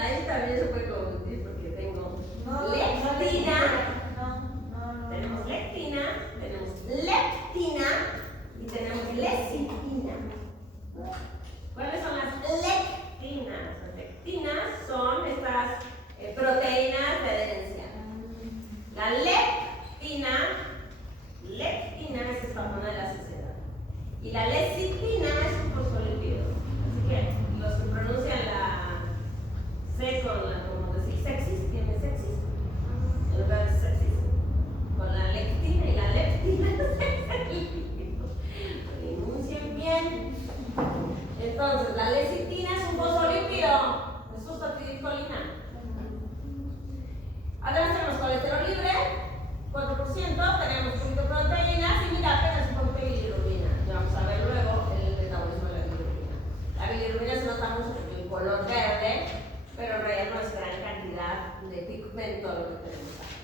Ahí también se puede confundir porque tengo lectina, tenemos lectina, tenemos leptina y tenemos lecitina. ¿Cuáles son las lectinas? Las lectinas son estas proteínas de adherencia. La lectina es esta hormona de la saciedad. Y la lecitina es un fosfolípido. Así que los que pronuncian la C con la, como decir sexis, tiene sexis, en lugar de sexis, con la lectina y la leptina. Pronuncien bien. Entonces, la lecitina es un fosfolípido, es fosfatidilcolina. Además tenemos colesterol libre, 4%, tenemos poquito de proteínas y mira, apenas un poquito de bilirrubina. Ya vamos a ver luego el metabolismo de la bilirrubina. La bilirrubina se nota mucho porque el color verde, pero en realidad no es gran cantidad de pigmento lo que tenemos ahí.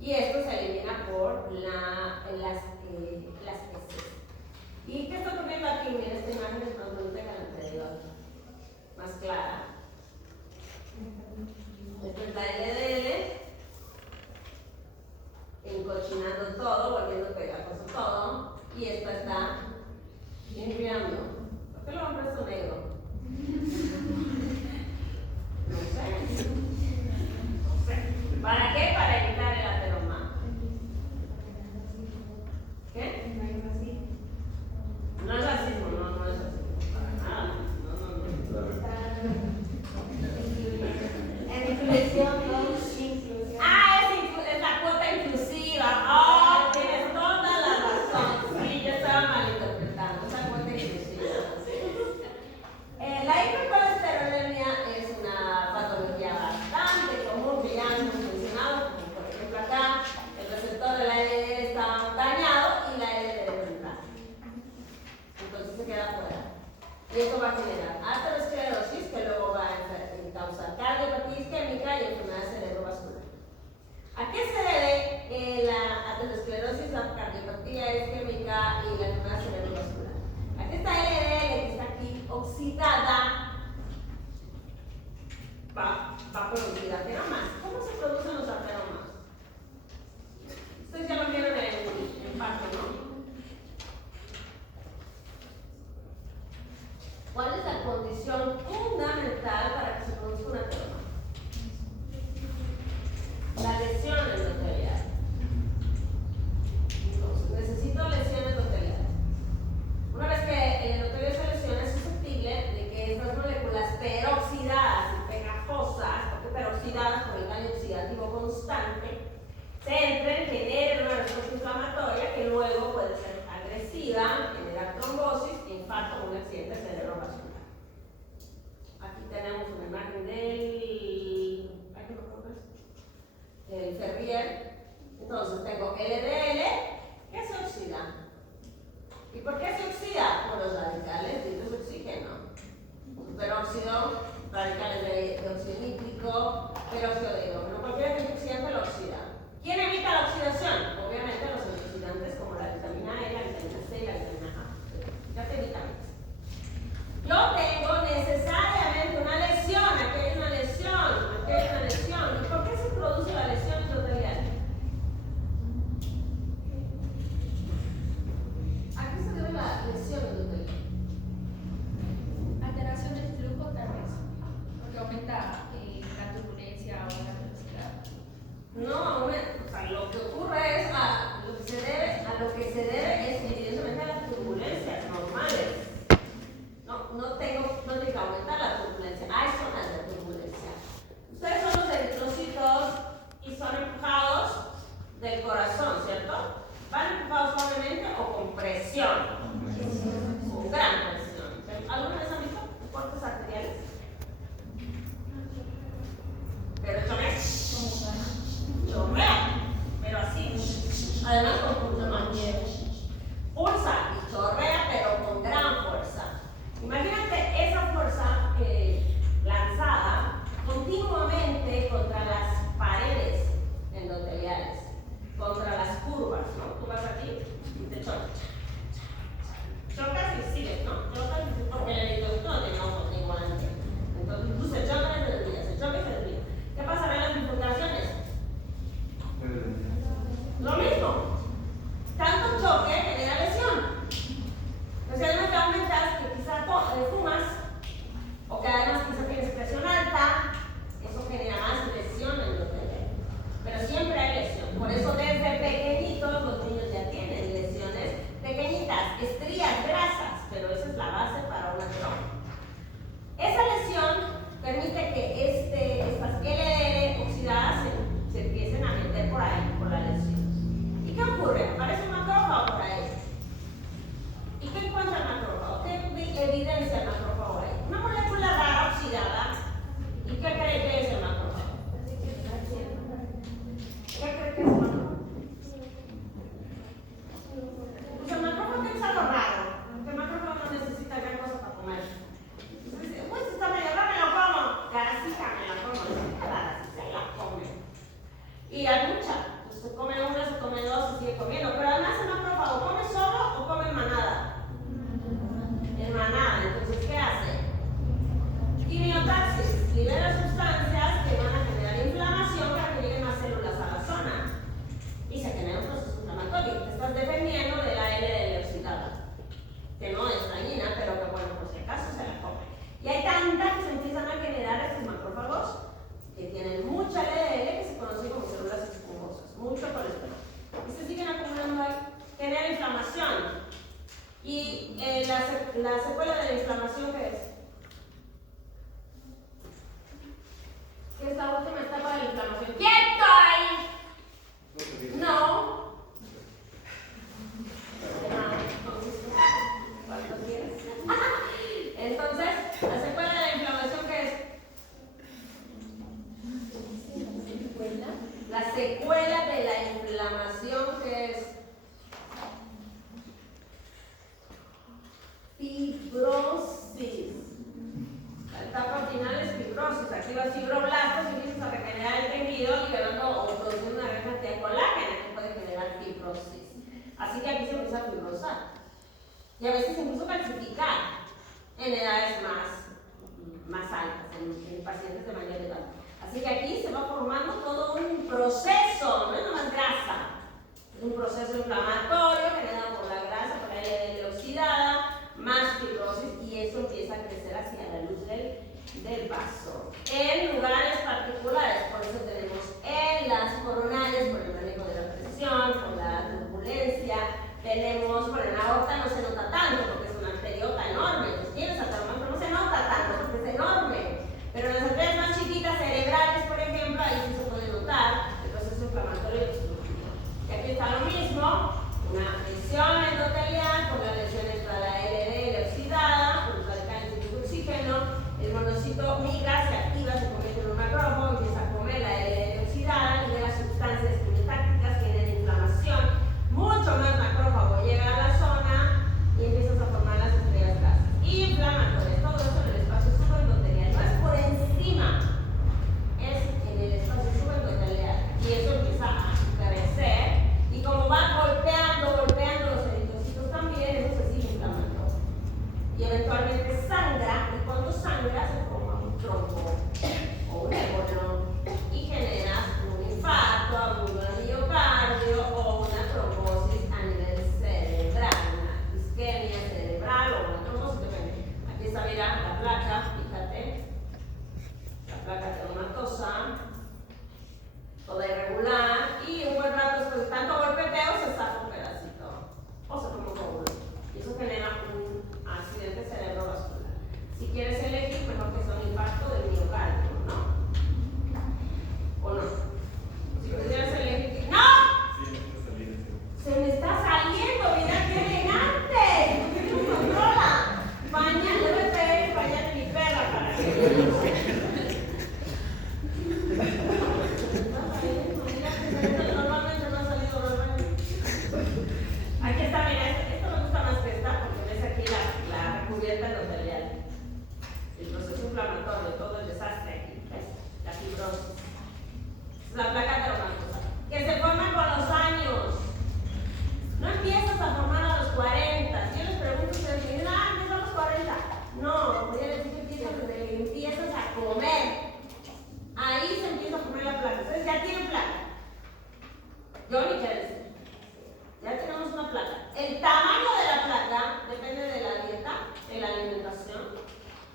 Y esto se elimina por las heces. ¿Y qué está ocurriendo aquí? Mira, esta imagen es más bonita que la anterior, más clara. Esta es la LDL. Encochinando todo, volviendo pegajoso todo, y esta está enfriando. ¿Por qué lo han puesto negro? No sé. ¿Para qué? Para evitar el ateroma. ¿Qué? No es racismo, no es racismo. Para nada. En inclusión, ¿no? Es la cuota inclusiva. Oh, tienes toda la razón. Sí, yo estaba malinterpretando. Esa cuota inclusiva. La hipercolesterolemia es una patología bastante común que ya hemos mencionado, como por ejemplo acá, el receptor de la LDL está dañado y la LDL entra. Entonces se queda fuera. Y esto va a generar aterosclerosis, que luego va a causar cardiopatía isquémica y enfermedad cerebrovascular. ¿A qué se debe la aterosclerosis, la cardiopatía isquémica y la enfermedad cerebrovascular? Aquí está LDL que está aquí oxidada, va a producir ateromas. ¿Cómo se producen los ateromas? Ustedes ya lo vieron en parto, ¿no? ¿Cuál es la condición fundamental para que se produzca un ateroma? La lesión endotelial. Entonces, necesito lesión endotelial. Una vez que el endotelio se lesiona, es susceptible de que estas moléculas peroxidadas y pegajosas, porque peroxidadas por el daño oxidativo constante, se entren, generen una respuesta inflamatoria que luego puede ser agresiva, generar trombosis, infarto o un accidente cerebrovascular. Aquí tenemos una imagen del Ferrier. Entonces tengo LDL que se oxida. ¿Y por qué se oxida? Por los radicales libres de oxígeno. Peróxido, radicales de óxido nítrico, peróxido de hidrógeno. Cualquier oxidante lo oxida. ¿Quién evita la oxidación? Además con punto manguera. Pulsa y chorrea, pero con gran fuerza. Imagínate esa fuerza lanzada continuamente contra las paredes endoteliales, contra las curvas, ¿no? Tú vas aquí y te chocas. Chocas y sigues, ¿no? Chocas y sigues, porque el endoducto no tiene ojos ni volante. Entonces tú se choca y se desvía, se choca y se desvía. ¿Qué pasará en las bifurcaciones? Lo mismo. Tanto choque genera lesión. Especialmente te aumentas que quizás fumas o que además quizás tienes presión alta, eso genera más lesión en los bebés. Pero siempre hay lesión. Por eso desde pequeñitos los niños ya tienen lesiones pequeñitas, estrías, grasas, pero esa es la base para una trauma. Esa lesión permite que estas LDL oxidadas se empiecen a meter por ahí, por la lesión. ¿Y qué ocurre? Aparece un macrófago por ahí. ¿Y qué encuentra el macrófago? ¿Qué evidencia el macrófago ahí? Una molécula rara oxidada. ¿Y qué cree que es el macrófago? ¿Qué cree que es el macrófago? Pues el macrófago es algo raro. Porque el macrófago no necesita gran cosa para comer. Entonces, uy, si está medio raro, me lo como. Garacita, me la como. Se la come. Y hay mucha. Pues se come una, se come dos, se sigue comiendo. Pero además el macrófago, ¿come solo o come en manada? En manada. Entonces, ¿qué hace? Quimiotaxis. Libera sustancias que van a generar inflamación para que lleguen más células a la zona. Y se genera un proceso inflamatorio. Te estás defendiendo de la LDL oxidada. Que no es dañina, pero que bueno, por si acaso se la come. Y hay tantas que se empiezan a generar estos macrófagos que tienen mucha LDL que se conocen como células esponjosas, mucho colesterol. Y se siguen acumulando ahí, genera inflamación. Y la secuela de la inflamación, ¿qué es? ¿Qué es la última etapa de la inflamación? ¡Quieto ahí! No. ¿Cuánto tienes? Entonces, la secuela de la inflamación, ¿qué es? La secuela de la inflamación, ¿qué es? Fibrosis. La etapa final es fibrosis. Aquí los fibroblastos empiezan a regenerar el tejido liberando o produciendo una gran cantidad de colágeno que puede generar fibrosis. Así que aquí se empieza a fibrosar. Y a veces incluso calcificar en edades más altas, en pacientes de mayor edad. Así que aquí se va formando todo un proceso, no es nomás grasa, es un proceso inflamatorio generado por la grasa, por la LDL oxidada, más fibrosis, y eso empieza a crecer hacia la luz del vaso. En lugares particulares, por eso tenemos en las coronarias, por el manejo de la presión, por la turbulencia, tenemos, bueno, en la aorta no se nota tanto porque es una arteriota enorme, entonces tienes ateroma, pero no se nota tanto porque es enorme. Pero en las arterias más chiquitas, cerebrales, por ejemplo, ahí sí se puede notar el proceso inflamatorio y obstructivo.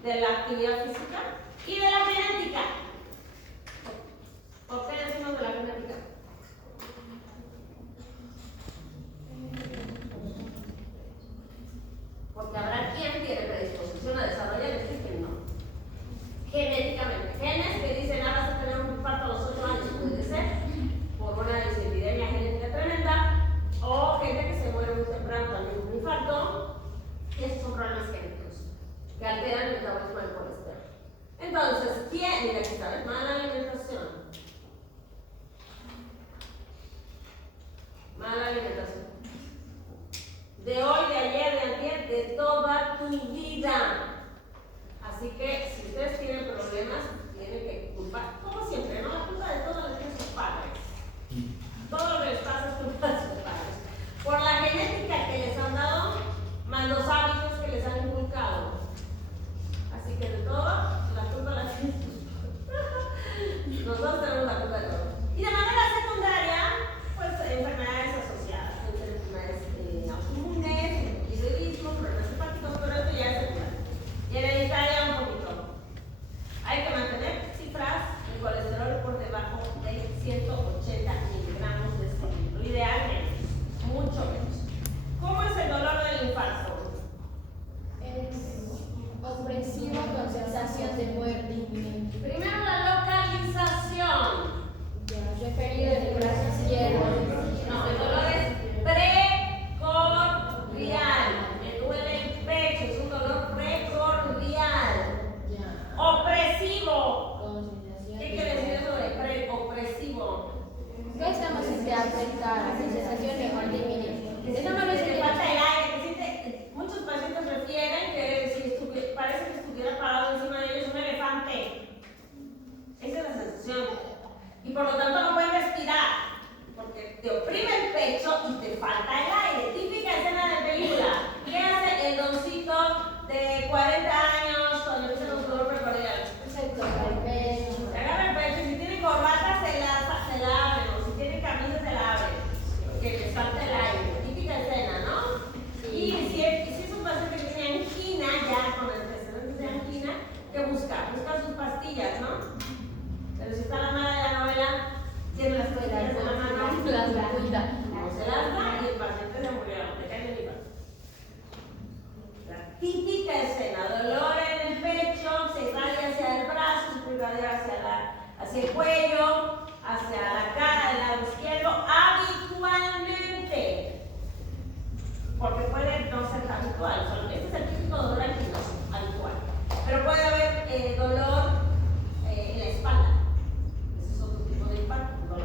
de la actividad física y de la genética. ¿Por qué decimos de la genética? Porque habrá quien tiene predisposición a desarrollar esto y quien no. Genéticamente. Genes que dicen, ah, vas a tener un infarto a los 8 años, puede ser, por una dislipidemia genética tremenda, o gente que se muere muy temprano también de un infarto. Estos son problemas genéticos que alteran el metabolismo del colesterol. Entonces, ¿quién? Mira, aquí está, mala alimentación. Mala alimentación. De hoy, de ayer, de antier, de toda tu vida. Así que, si ustedes tienen problemas, tienen que culpar, como siempre, ¿no? La culpa de todo lo que tienen sus padres. Todo lo que les pasa es culpa de sus padres. Por la genética que les han dado, más los hábitos que les han inculcado. Así que de todo, la culpa la tienen sus padres. Nosotros tenemos la culpa de todo. Y de manera secundaria, pues enfermedades asociadas, enfermedades autoinmunes, hipotiroidismo, problemas hepáticos, pero esto ya es secundario. Y hereditaria un poquito. Hay que mantener cifras de colesterol por debajo de 180 miligramos de cilindro. Idealmente, mucho menos. ¿Cómo es el dolor del infarto? Es opresivo con sensación de muerte inminente. Primero la localización. Ya, referido en el brazo izquierdo. No, el dolor es precordial. Me duele el pecho, es un dolor precordial. Ya. Opresivo. Con sensación ¿Qué quiere decir eso de preopresivo? No estamos apretada, sensación de muerte inminente. Eso no que es te falta el aire, que muchos pacientes refieren que si parece que estuviera parado encima de ellos un elefante. Esa es la sensación. Y por lo tanto no pueden respirar, porque te oprime el pecho y te falta el aire. Típica escena de película. ¿Qué hace el doncito de 40 años cuando empieza con su dolor precordial? Se toca el pecho. Se agarra el pecho y si tiene corbata se la abre, o si tiene camisa se la abre, porque les falta el aire. Típica escena, ¿no? Sí. Y si es un paciente que tiene angina, ya con antecedentes de angina, ¿qué busca? Busca sus pastillas, ¿no? Pero si está la madre de la novela, tiene las pastillas en la mano, las cuida. no se las da y el paciente se murió, le cae el infarto. La típica escena, dolor en el pecho, se irradia hacia el brazo, se irradia hacia el cuello, hacia la cara del lado izquierdo, habitualmente. Porque puede no ser habitual, este es el típico dolor anginoso, habitual. Pero puede haber dolor en la espalda. Ese es otro tipo de infarto, un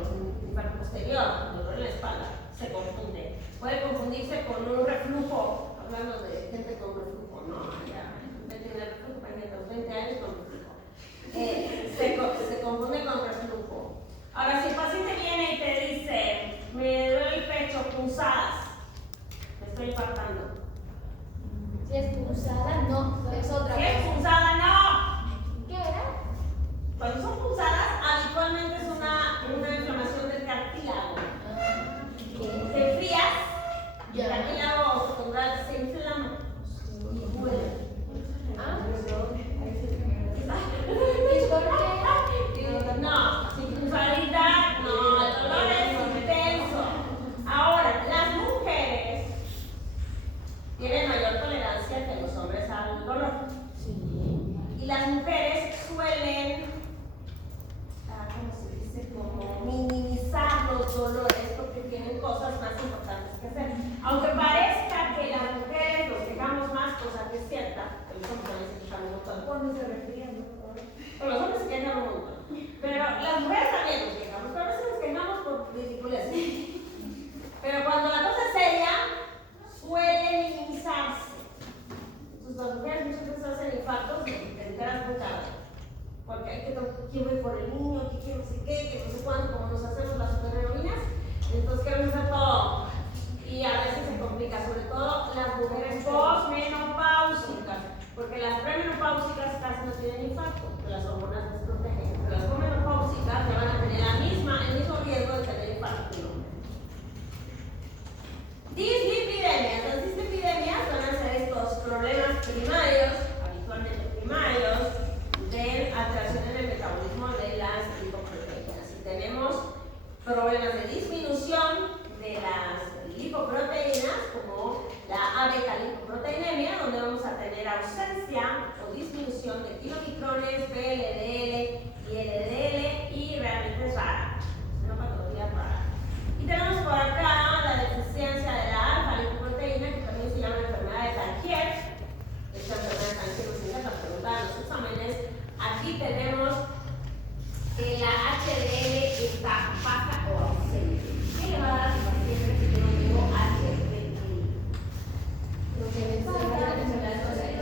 infarto posterior, dolor en la espalda, se confunde. Puede confundirse con un reflujo, hablando de gente con reflujo, ¿no? Ya, gente tiene reflujo, imagínate, a los 20 años con reflujo. Se confunde con reflujo. Ahora, si el paciente viene y te dice, me duele el pecho, punzadas, me estoy infartando. Si es pulsada, no, es otra Si es cosa. punzada, no. ¿Qué era? Cuando son punzadas, habitualmente es una inflamación del cartílago. ¿Qué? Te enfrías, y el Ya. cartílago secundario se inflama y duele. Ah, ¿Y ¿y por qué? no, sin punzadita, no, el dolor es intenso. Ahora, las mujeres tienen mayor tolerancia que los hombres al dolor. Sí. Y las mujeres suelen, ¿cómo se dice? Como minimizar los dolores porque tienen cosas más importantes que hacer. Aunque parezca que las mujeres nos quejamos más, cosa que es cierta, que los hombres también se quejan un montón. ¿Cuándo se refieren? Pero los hombres se quejan un montón. Pero las mujeres también nos quejamos, pero a veces nos quejamos por ridiculeces. Pero cuando la cosa es seria, suele minimizarse. Entonces las mujeres muchas veces hacen infartos y te enteras muy tarde. Porque hay que quiero ir por el niño, que quiero no sé qué, que no sé cuánto, como nos hacemos las superheroínas. Entonces queremos hacer todo. Y a veces se complica, sobre todo las mujeres posmenopáusicas. Porque las premenopáusicas casi no tienen infarto, porque las hormonas les protegen. Pero las posmenopáusicas ya van a tener el mismo riesgo de tener infarto que el hombre. Dislipidemias. Las dislipidemias van a ser estos problemas primarios, habitualmente primarios, problemas de disminución de las lipoproteínas, como la abetalipoproteinemia, donde vamos a tener ausencia o disminución de kilomicrones, VLDL y LDL, y realmente es rara, es una patología rara. Y tenemos por acá la deficiencia de la alfa-lipoproteína, que también se llama enfermedad de Tangier. Esta enfermedad de Tangier nos encanta preguntar en los exámenes. Aquí tenemos que la HDL está baja o ausente. ¿Qué le va a dar a su paciente si yo no tengo HDL? Lo que me falta es la cosa de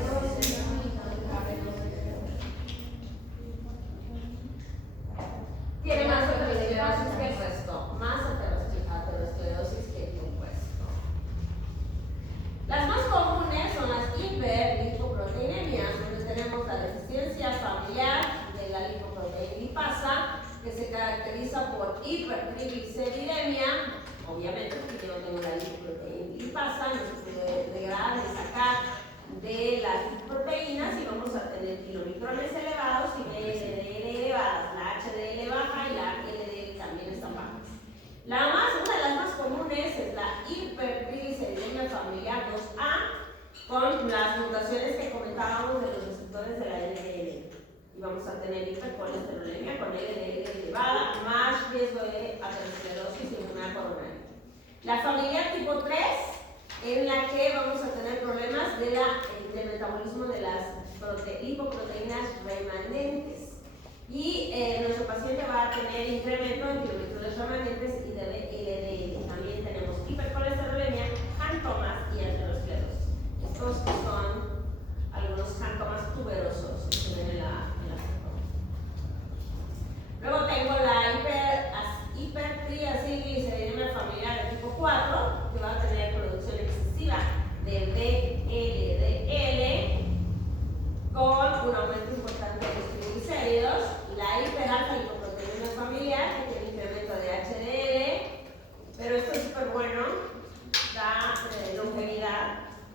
Tiene más aterosclerosis que el resto, más aterosclerosis que el compuesto. Las más comunes son las hiperlipoproteinemias, donde tenemos la deficiencia familiar de la lipoproteína lipasa, que se caracteriza por hipertrigliceridemia. Obviamente, porque yo no tengo la lipoproteína lipasa, no se puede degradar ni sacar de las proteínas, y vamos a tener kilomicrones elevados y LDL elevadas. La HDL baja y la LDL también están bajas. Una de las más comunes es la hipertrigliceridemia familiar 2A, con las mutaciones que comentábamos de los receptores de la LDL. Y vamos a tener hipercolesterolemia con LDL elevada, más riesgo de aterosclerosis y enfermedad coronaria. La familiar tipo 3, en la que vamos a tener problemas del metabolismo de las lipoproteínas remanentes. Y nuestro paciente va a tener incremento en kilomicrones remanentes y de LDL. También tenemos hipercolesterolemia, hantomas y aterosclerosis. Estos son algunos hantomas tuberosos que se ven en la foto. Luego tengo la hipertriacilgliceridemia familiar de tipo 4, que va a tener producción excesiva de VLDL con un aumento importante de los triglicéridos. La hiperalfa lipoproteinemia familiar, que tiene incremento de HDL, pero esto es súper bueno, da longevidad,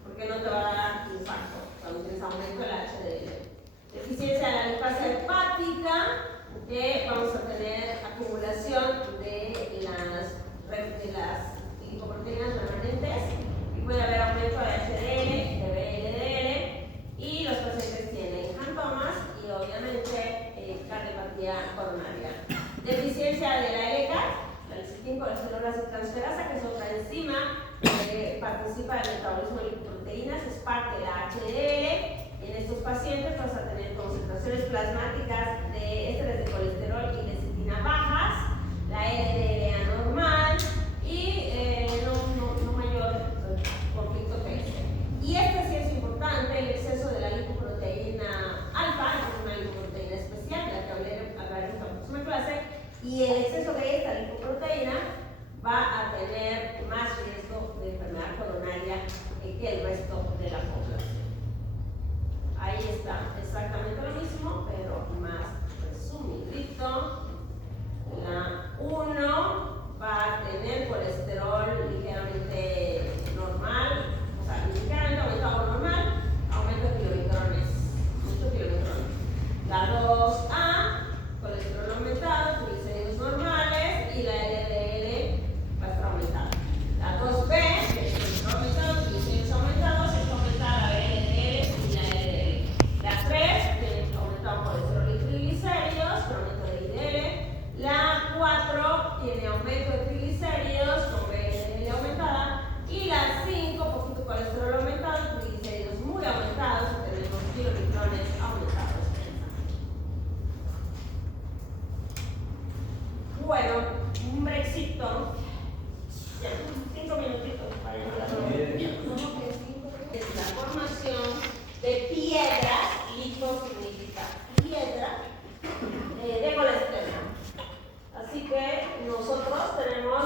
porque no te va a dar infarto cuando tienes aumento del HDL. Deficiencia de la lipasa hepática, que vamos a tener acumulación de las lipoproteínas remanentes, y puede haber aumento de HDL, de VLDL, y los pacientes tienen hantomas y obviamente cardiopatía coronaria. Deficiencia de la LCAT, la lecitincolesterolasa transferasa, que es otra enzima que participa en el metabolismo de lipoproteínas, es parte de la HDL. En estos pacientes vas a tener concentraciones plasmáticas de ésteres de colesterol y lecitina bajas, la LDL anormal y no mayor conflicto que este. Y este sí es importante, el exceso de la lipoproteína alfa, que es una lipoproteína especial, de la que hablaremos en la próxima clase, y el exceso de esta lipoproteína va a tener más riesgo de enfermedad coronaria que el resto de la población. Ahí está exactamente lo mismo, pero más resumidito. La 1 va a tener colesterol ligeramente normal, o sea, ligeramente aumentado normal, aumento de kilomicrones, muchos kilomicrones. La 2A, colesterol aumentado, triglicéridos normales, y la LDL va a estar aumentada. La 2B, que es colesterol aumentado, triglicéridos aumentados, es aumentada la LDL y la LDL. La 3 tiene aumentado colesterol y triglicéridos, con aumento de LDL. La 4 tiene aumento de triglicéridos con VLDL aumentada. Y la 5, poquito colesterol aumentado, triglicéridos muy aumentados, y tenemos kilomicrones aumentados. Bueno, un brexito. Ya, 5 minutitos para llegar a la es la formación de piedras. Lipo significa piedra de colesterol. Así que nosotros tenemos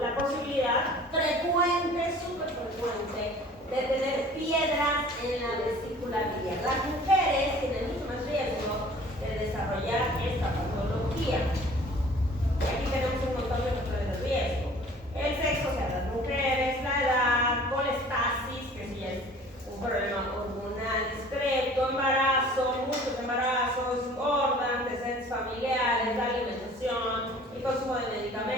la posibilidad frecuente, súper frecuente, de tener piedras en la vesícula biliar. Las mujeres tienen mucho más riesgo de desarrollar esta patología. Aquí tenemos un montón de factores de riesgo. El sexo, o sea, las mujeres, la edad, colestasis, que sí es un problema hormonal discreto, embarazo, muchos embarazos, gorda, antecedentes familiares, la alimentación, el consumo de medicamentos.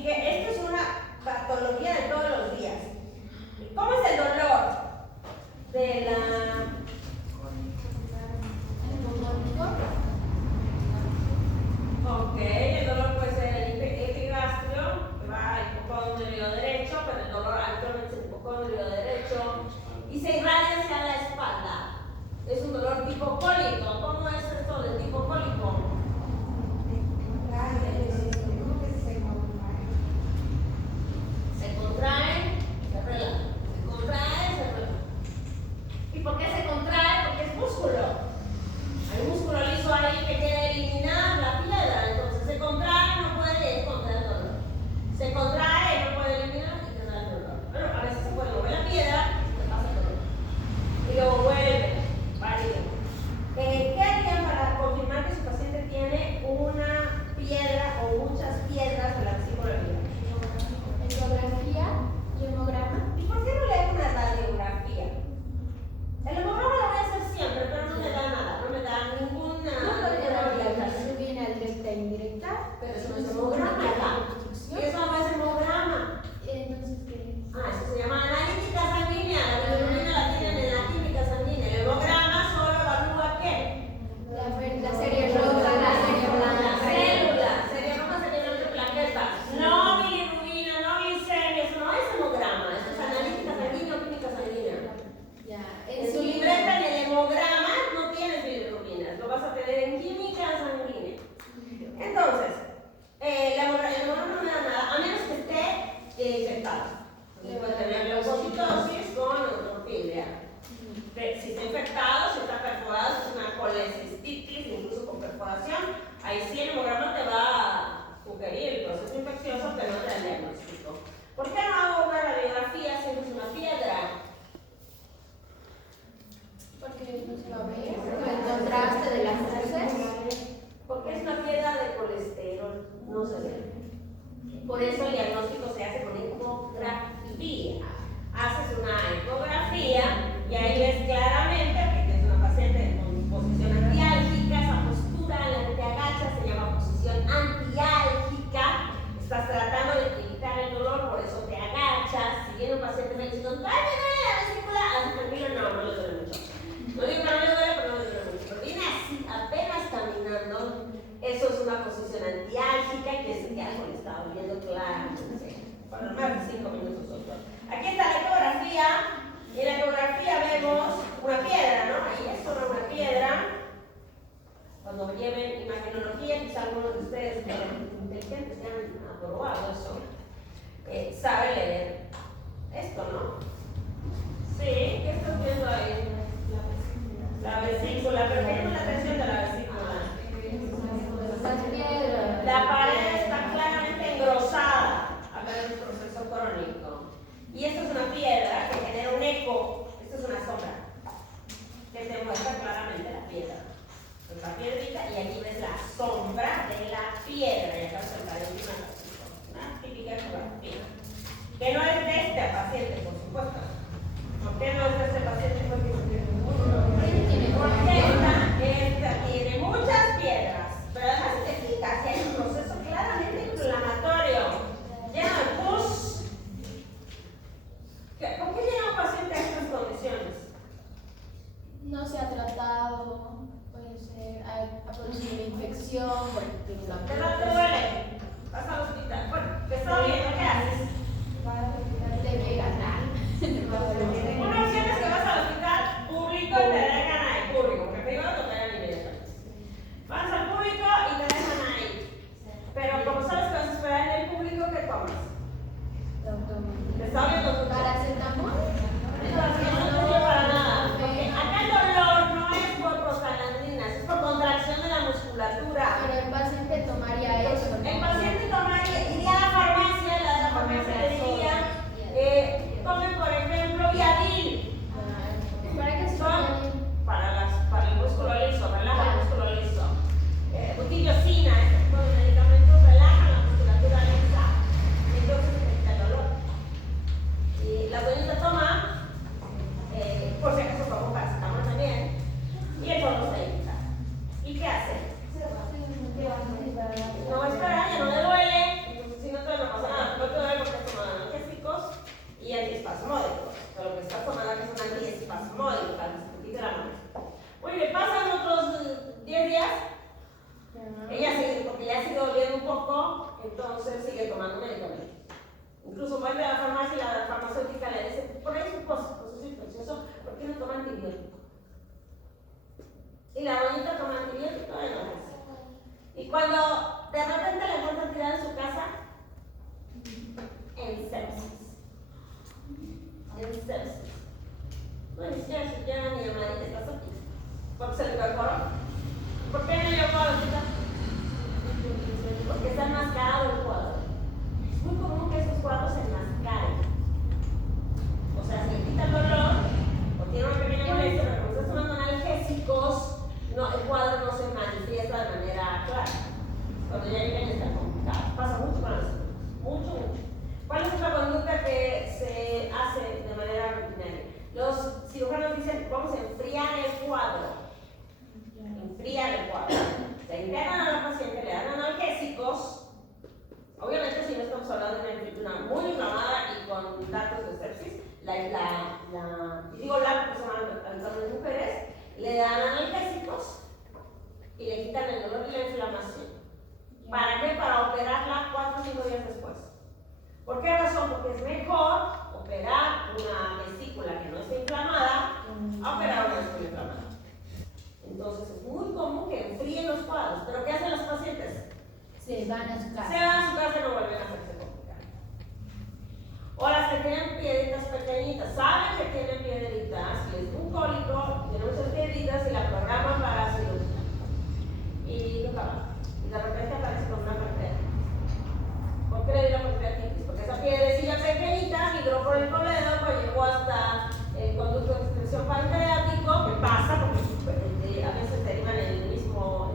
Así que esto es una patología de todos los días. ¿Cómo es el dolor de la... Ok, el dolor puede ser el epigastrio, que va al hipocondrio derecho, pero el dolor actualmente es el hipocondrio derecho y se irradia hacia la espalda. Es un dolor tipo cólico. ¿Cómo es esto del tipo cólico? Se contrae, se relaja. Se contrae, se relaja. ¿Y por qué se contrae? Porque es músculo. Hay un músculo liso ahí que quiere eliminar la piedra. Entonces se contrae, no puede esconder el dolor. Se contrae, no puede eliminar y te da el dolor. Bueno, a veces se puede mover la piedra y te pasa el dolor. Y luego vuelve. Válido. ¿Qué harían para confirmar que su paciente tiene una piedra o muchas piedras en la vesícula biliar? Ecografía y hemograma. ¿Y por qué no le hago una radiografía? El hemograma lo voy a hacer siempre, pero no me da nada, no me da ninguna. No podría dar la bilirrubina directa e indirecta, Pero eso no es hemograma acá. Y eso no es hemograma. Entonces, ¿qué es? Eso se llama analítica sanguínea. La bilirrubina la tienen en la química sanguínea. El hemograma solo evalúa ¿qué? La serie roja, la serie La blanca. célula, serie roja, serie blanca, plaquetas. No bilirrubina, no glicemia, eso no es hemograma. Eso es analítica sanguínea o química sanguínea. Ya. En su libreta, en el hemograma, no tienes bilirrubinas, lo vas a tener en química sanguínea. Entonces, el hemograma no me da nada, a menos que esté infectado. Puede tener leucocitosis con neutrofilia. Si está infectado, si está perforado, si es una colecistitis, incluso con perforación, ahí sí el hemograma te va a sugerir el proceso infeccioso, pero no te da el diagnóstico. ¿Por qué no hago una radiografía si es una piedra? Porque no se va a ver. El contraste de las luces. Porque es una piedra de colesterol, no se ve. Por eso el diagnóstico se hace con ecografía. Haces una ecografía y ahí ves claramente que tienes una paciente con posición antiálgica. Esa postura en la que te agachas se llama posición antiálgica. Estás tratando de evitar el dolor, por eso te agachas. Si viene un paciente me dice, ¡ay, me duele la vesícula! Así tranquilo, no le duele mucho. No digo que no le duele, pero no le duele mucho. Pero viene así, apenas caminando. Eso es una posición antiálgica y que algo le está doliendo claramente. Para más de 5 minutos o so. Aquí está la ecografía. Y en la ecografía vemos una piedra, ¿no? Ahí es solo una piedra. Cuando lleven imagenología, quizá algunos de ustedes que son inteligentes ya han aprobado eso. Sabe leer esto, ¿no? Sí, ¿qué estás viendo ahí? La vesícula, pero ¿qué es la tensión de la vesícula? Las piedras. La pared está claramente engrosada a través del proceso crónico. Y esta es una piedra que genera un eco. Esta es una sombra que te muestra claramente la piedra. Es la piedrita y aquí ves la sombra de la piedra. Y acá se la tomando medicamentos. Incluso vuelve a la farmacia y la farmacéutica le dice, por ahí su proceso infeccioso, ¿por qué no toma antibiótico? Y la doñita toma antibiótico en la casa. Y cuando de repente la encuentran tirada en su casa, en sepsis. En sepsis. No, ni siquiera se llama ni llamadita, estás aquí. Porque se le perforó. ¿Por qué no llegó a la cita? Porque está enmascarado el cuadro. Es muy común que esos cuadros se enmascaren. O sea, se le quita el dolor, o tiene una pequeña molestia, pero cuando estás tomando analgésicos, no, el cuadro no se manifiesta de manera clara. Cuando ya llegan está complicado. Pasa mucho con las personas. Mucho. ¿Cuál es la conducta que se hace de manera rutinaria? Los cirujanos dicen, vamos a enfriar el cuadro. Enfriar el cuadro. Se internan a la paciente, le dan analgésicos. Obviamente, si no estamos hablando de una muy inflamada y con datos de sepsis, y digo la porque son habitualmente mujeres, le dan analgésicos y le quitan el dolor y la inflamación. ¿Para qué? Para operarla 4 o 5 días después. ¿Por qué razón? Porque es mejor operar una vesícula que no esté inflamada a operar una vesícula inflamada. Entonces es muy común que enfríen los cuadros. ¿Pero qué hacen los pacientes? Se van a su casa. Se van a su casa y no vuelven a hacerse complicar. O las que tienen piedritas pequeñitas, saben que tienen piedritas, y es un cólico, tienen muchas piedritas y la programan para cirugía. Y nunca va. Y de repente aparece con una pancreatitis. ¿Por qué le dio la pancreatitis? Porque esa piedrecilla pequeñita migró por el coledo, pues llegó hasta el conducto de excreción pancreático, que pasa porque a veces derivan en la misma, ¿cómo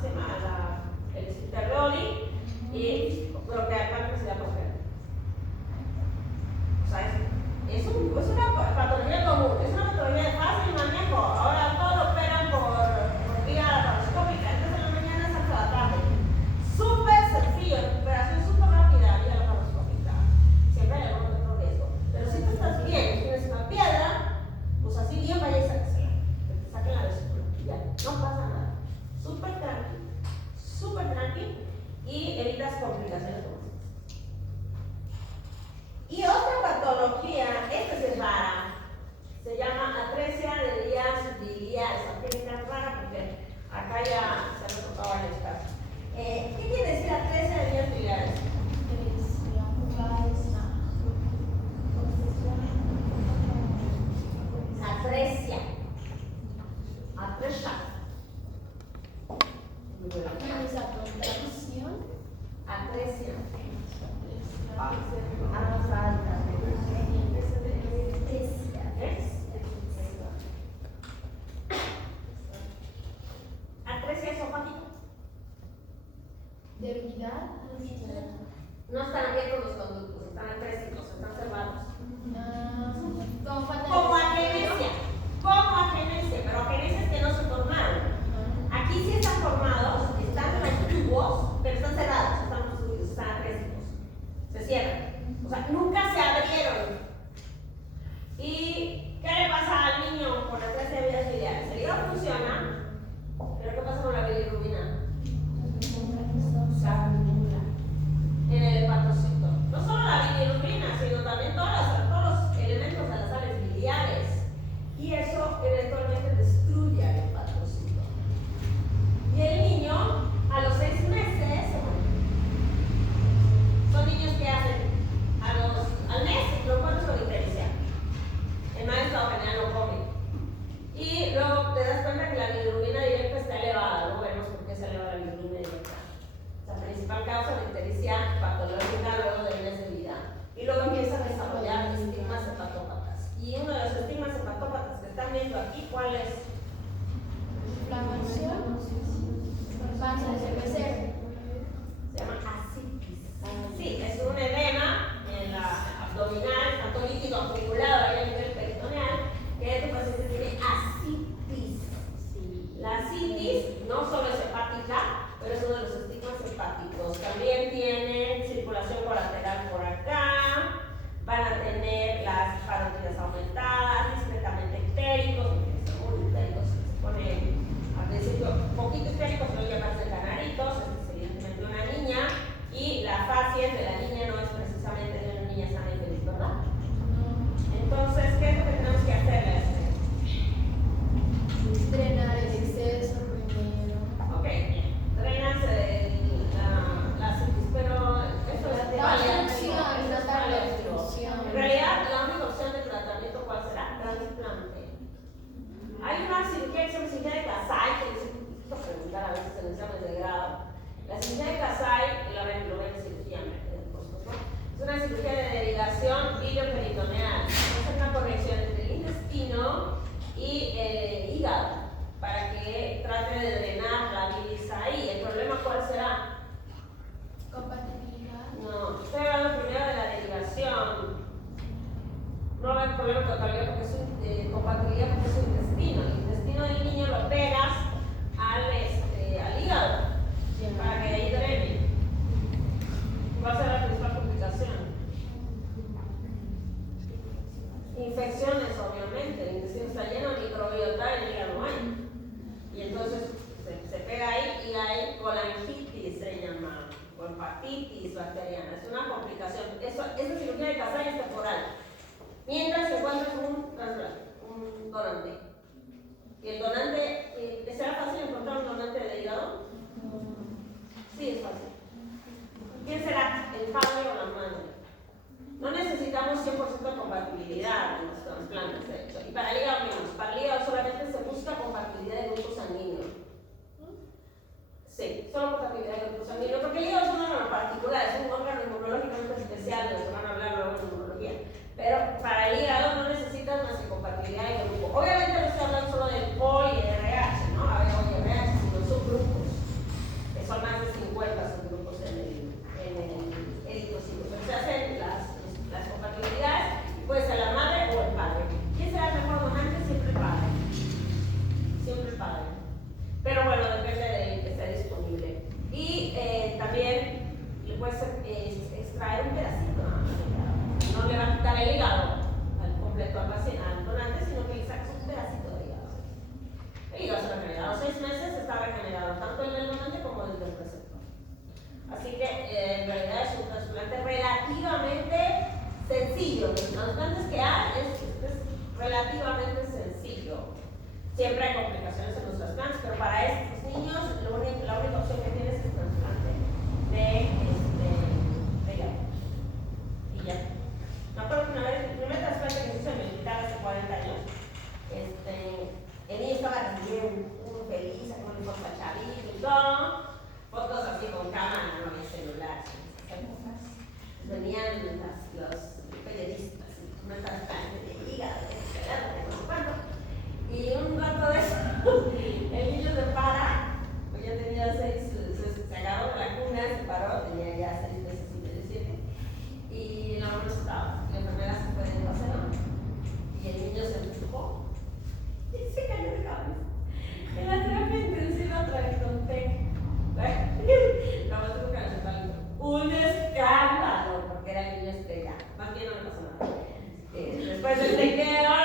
se llama? El esfínter de Oli, y bloquea el páncreas y la pancreatitis. O sea, es una patología común, es una patología de fácil manejo. Ahora todo lo operan por vía laparoscópica. Entonces en la mañana hasta la tarde. Súper sencillo, recuperación súper rápida vía laparoscópica. Siempre hay algún otro riesgo. Pero si tú estás bien, tienes una piedra, pues así bien vaya y sáquesela. Que te saquen la vesícula. Ya, no pasa nada. Súper tranqui y evitas complicaciones como estas. Y otra patología, esta sí es rara, se llama atresia de vías biliares. Aunque es tan rara porque acá ya se han tocado varios casos. ¿Qué quiere decir atresia de vías biliares? Atresia. Atresia. Atresia. Atresia esofágica. Debilidad. No están abiertos los conductos, están atrésicos, están cerrados. Como agenesia, pero agenesias que no se formaron. Aquí sí están formados, están en tubos, pero están cerrados, están obstruidos, están atrésicos. Se cierran. O sea, nunca se abrieron. ¿Y qué le pasa al niño con atresia de vías biliares? El hígado funciona, pero ¿qué pasa con la bilirrubina? Se acumula en el hepatocito. No solo la bilirrubina, sino también todos los elementos de las sales biliares. Y eso eventualmente destruye al hepatocito. Y el niño, a los 6 meses, son niños que hacen al mes, lo encuentras con ictericia. El maestro general no come. Y luego te das cuenta que la bilirrubina directa está elevada. No vemos por qué se eleva la bilirrubina directa. La principal causa de ictericia patológica luego de una vida. Y luego empiezan a desarrollar estigmas hepatópatas. Y uno de los estigmas hepatópatas que están viendo aquí, ¿cuál es? Inflamación. Panza de cervecero. Se llama ascitis. Sí, es un edema en la abdominal, tanto líquido acumulado ahí a nivel peritoneal, que tu paciente tiene ascitis. La ascitis no solo es hepática, pero es uno de los estigmas hepáticos. También tienen circulación colateral por acá, van a tener las parótidas aumentadas, discretamente ictéricos, una cirugía de derivación bilioperitoneal. Es una conexión entre el intestino y el hígado para que trate de drenar la bilis ahí. ¿El problema cuál será? Compatibilidad. No, estoy hablando primero de la derivación. No va a haber problema con compatibilidad porque es compatibilidad porque es su intestino. El intestino del niño lo pegas al hígado para que de ahí drene. Va a ser la principal complicación. Infecciones, obviamente. El intestino está lleno de microbiota y el hígado no hay. Y entonces se pega ahí y hay colangitis, se llama, o hepatitis bacteriana. Es una complicación. Esta cirugía de Kasai es temporal. Mientras se encuentra un trasplante, un donante. ¿Y el donante, será fácil encontrar un donante de hígado? Sí, es fácil. ¿Quién será? ¿El padre o la madre? No necesitamos 100% de compatibilidad en los trasplantes, de hecho. Y para el hígado menos. Para el hígado solamente se busca compatibilidad de grupo sanguíneo. Sí, solo compatibilidad de grupo sanguíneo. Porque el hígado es un órgano particular, es un órgano inmunológicamente especial, de lo que van a hablar luego en inmunología. Pero para el hígado no necesitas más que compatibilidad de grupo. Obviamente no estoy hablando solo del POL y del RH, ¿no? A ver, RH, sino subgrupos, que son más de 50 subgrupos en el eritrocito. Pero se hacen las compatibilidades, puede ser la madre o el padre. ¿Quién será el mejor donante? Siempre el padre. Siempre el padre. Pero bueno, depende del que esté disponible. Y también le puedes extraer un pedacito, ¿no? No le va a quitar el hígado al completo al paciente, al donante, sino que le sacas un pedacito de hígado. El hígado se regenera. A los 6 meses está regenerado, tanto el del donante como el del receptor. Así que en realidad es un trasplante relativamente sencillo. Los trasplantes que hay es relativamente sencillo. Siempre hay complicaciones en los trasplantes, pero para estos niños la única opción que tienes es trasplante de hígado. Y ya. Me acuerdo que una vez, el primer trasplante que se hizo en mi hospital hace 40 años, el niño estaba bien, feliz, con un chavito y todo, fotos así con cámara, no había celular, venían los periodistas, un trasplante de hígado, no sé cuánto, y un rato de eso, el niño se para, pues ya tenía 6, se agarró de la cuna, se paró, tenía ya 6 meses y medio, 7, y la mamá no estaba, la enfermera se fue de paseo, y el niño se empujó, y se cayó de cabeza. En la terapia intensiva trajeron la mamá tuvo que aceptarlo. Un escándalo, porque era el niño estrella. Más bien no le pasó nada. Después del tequeo,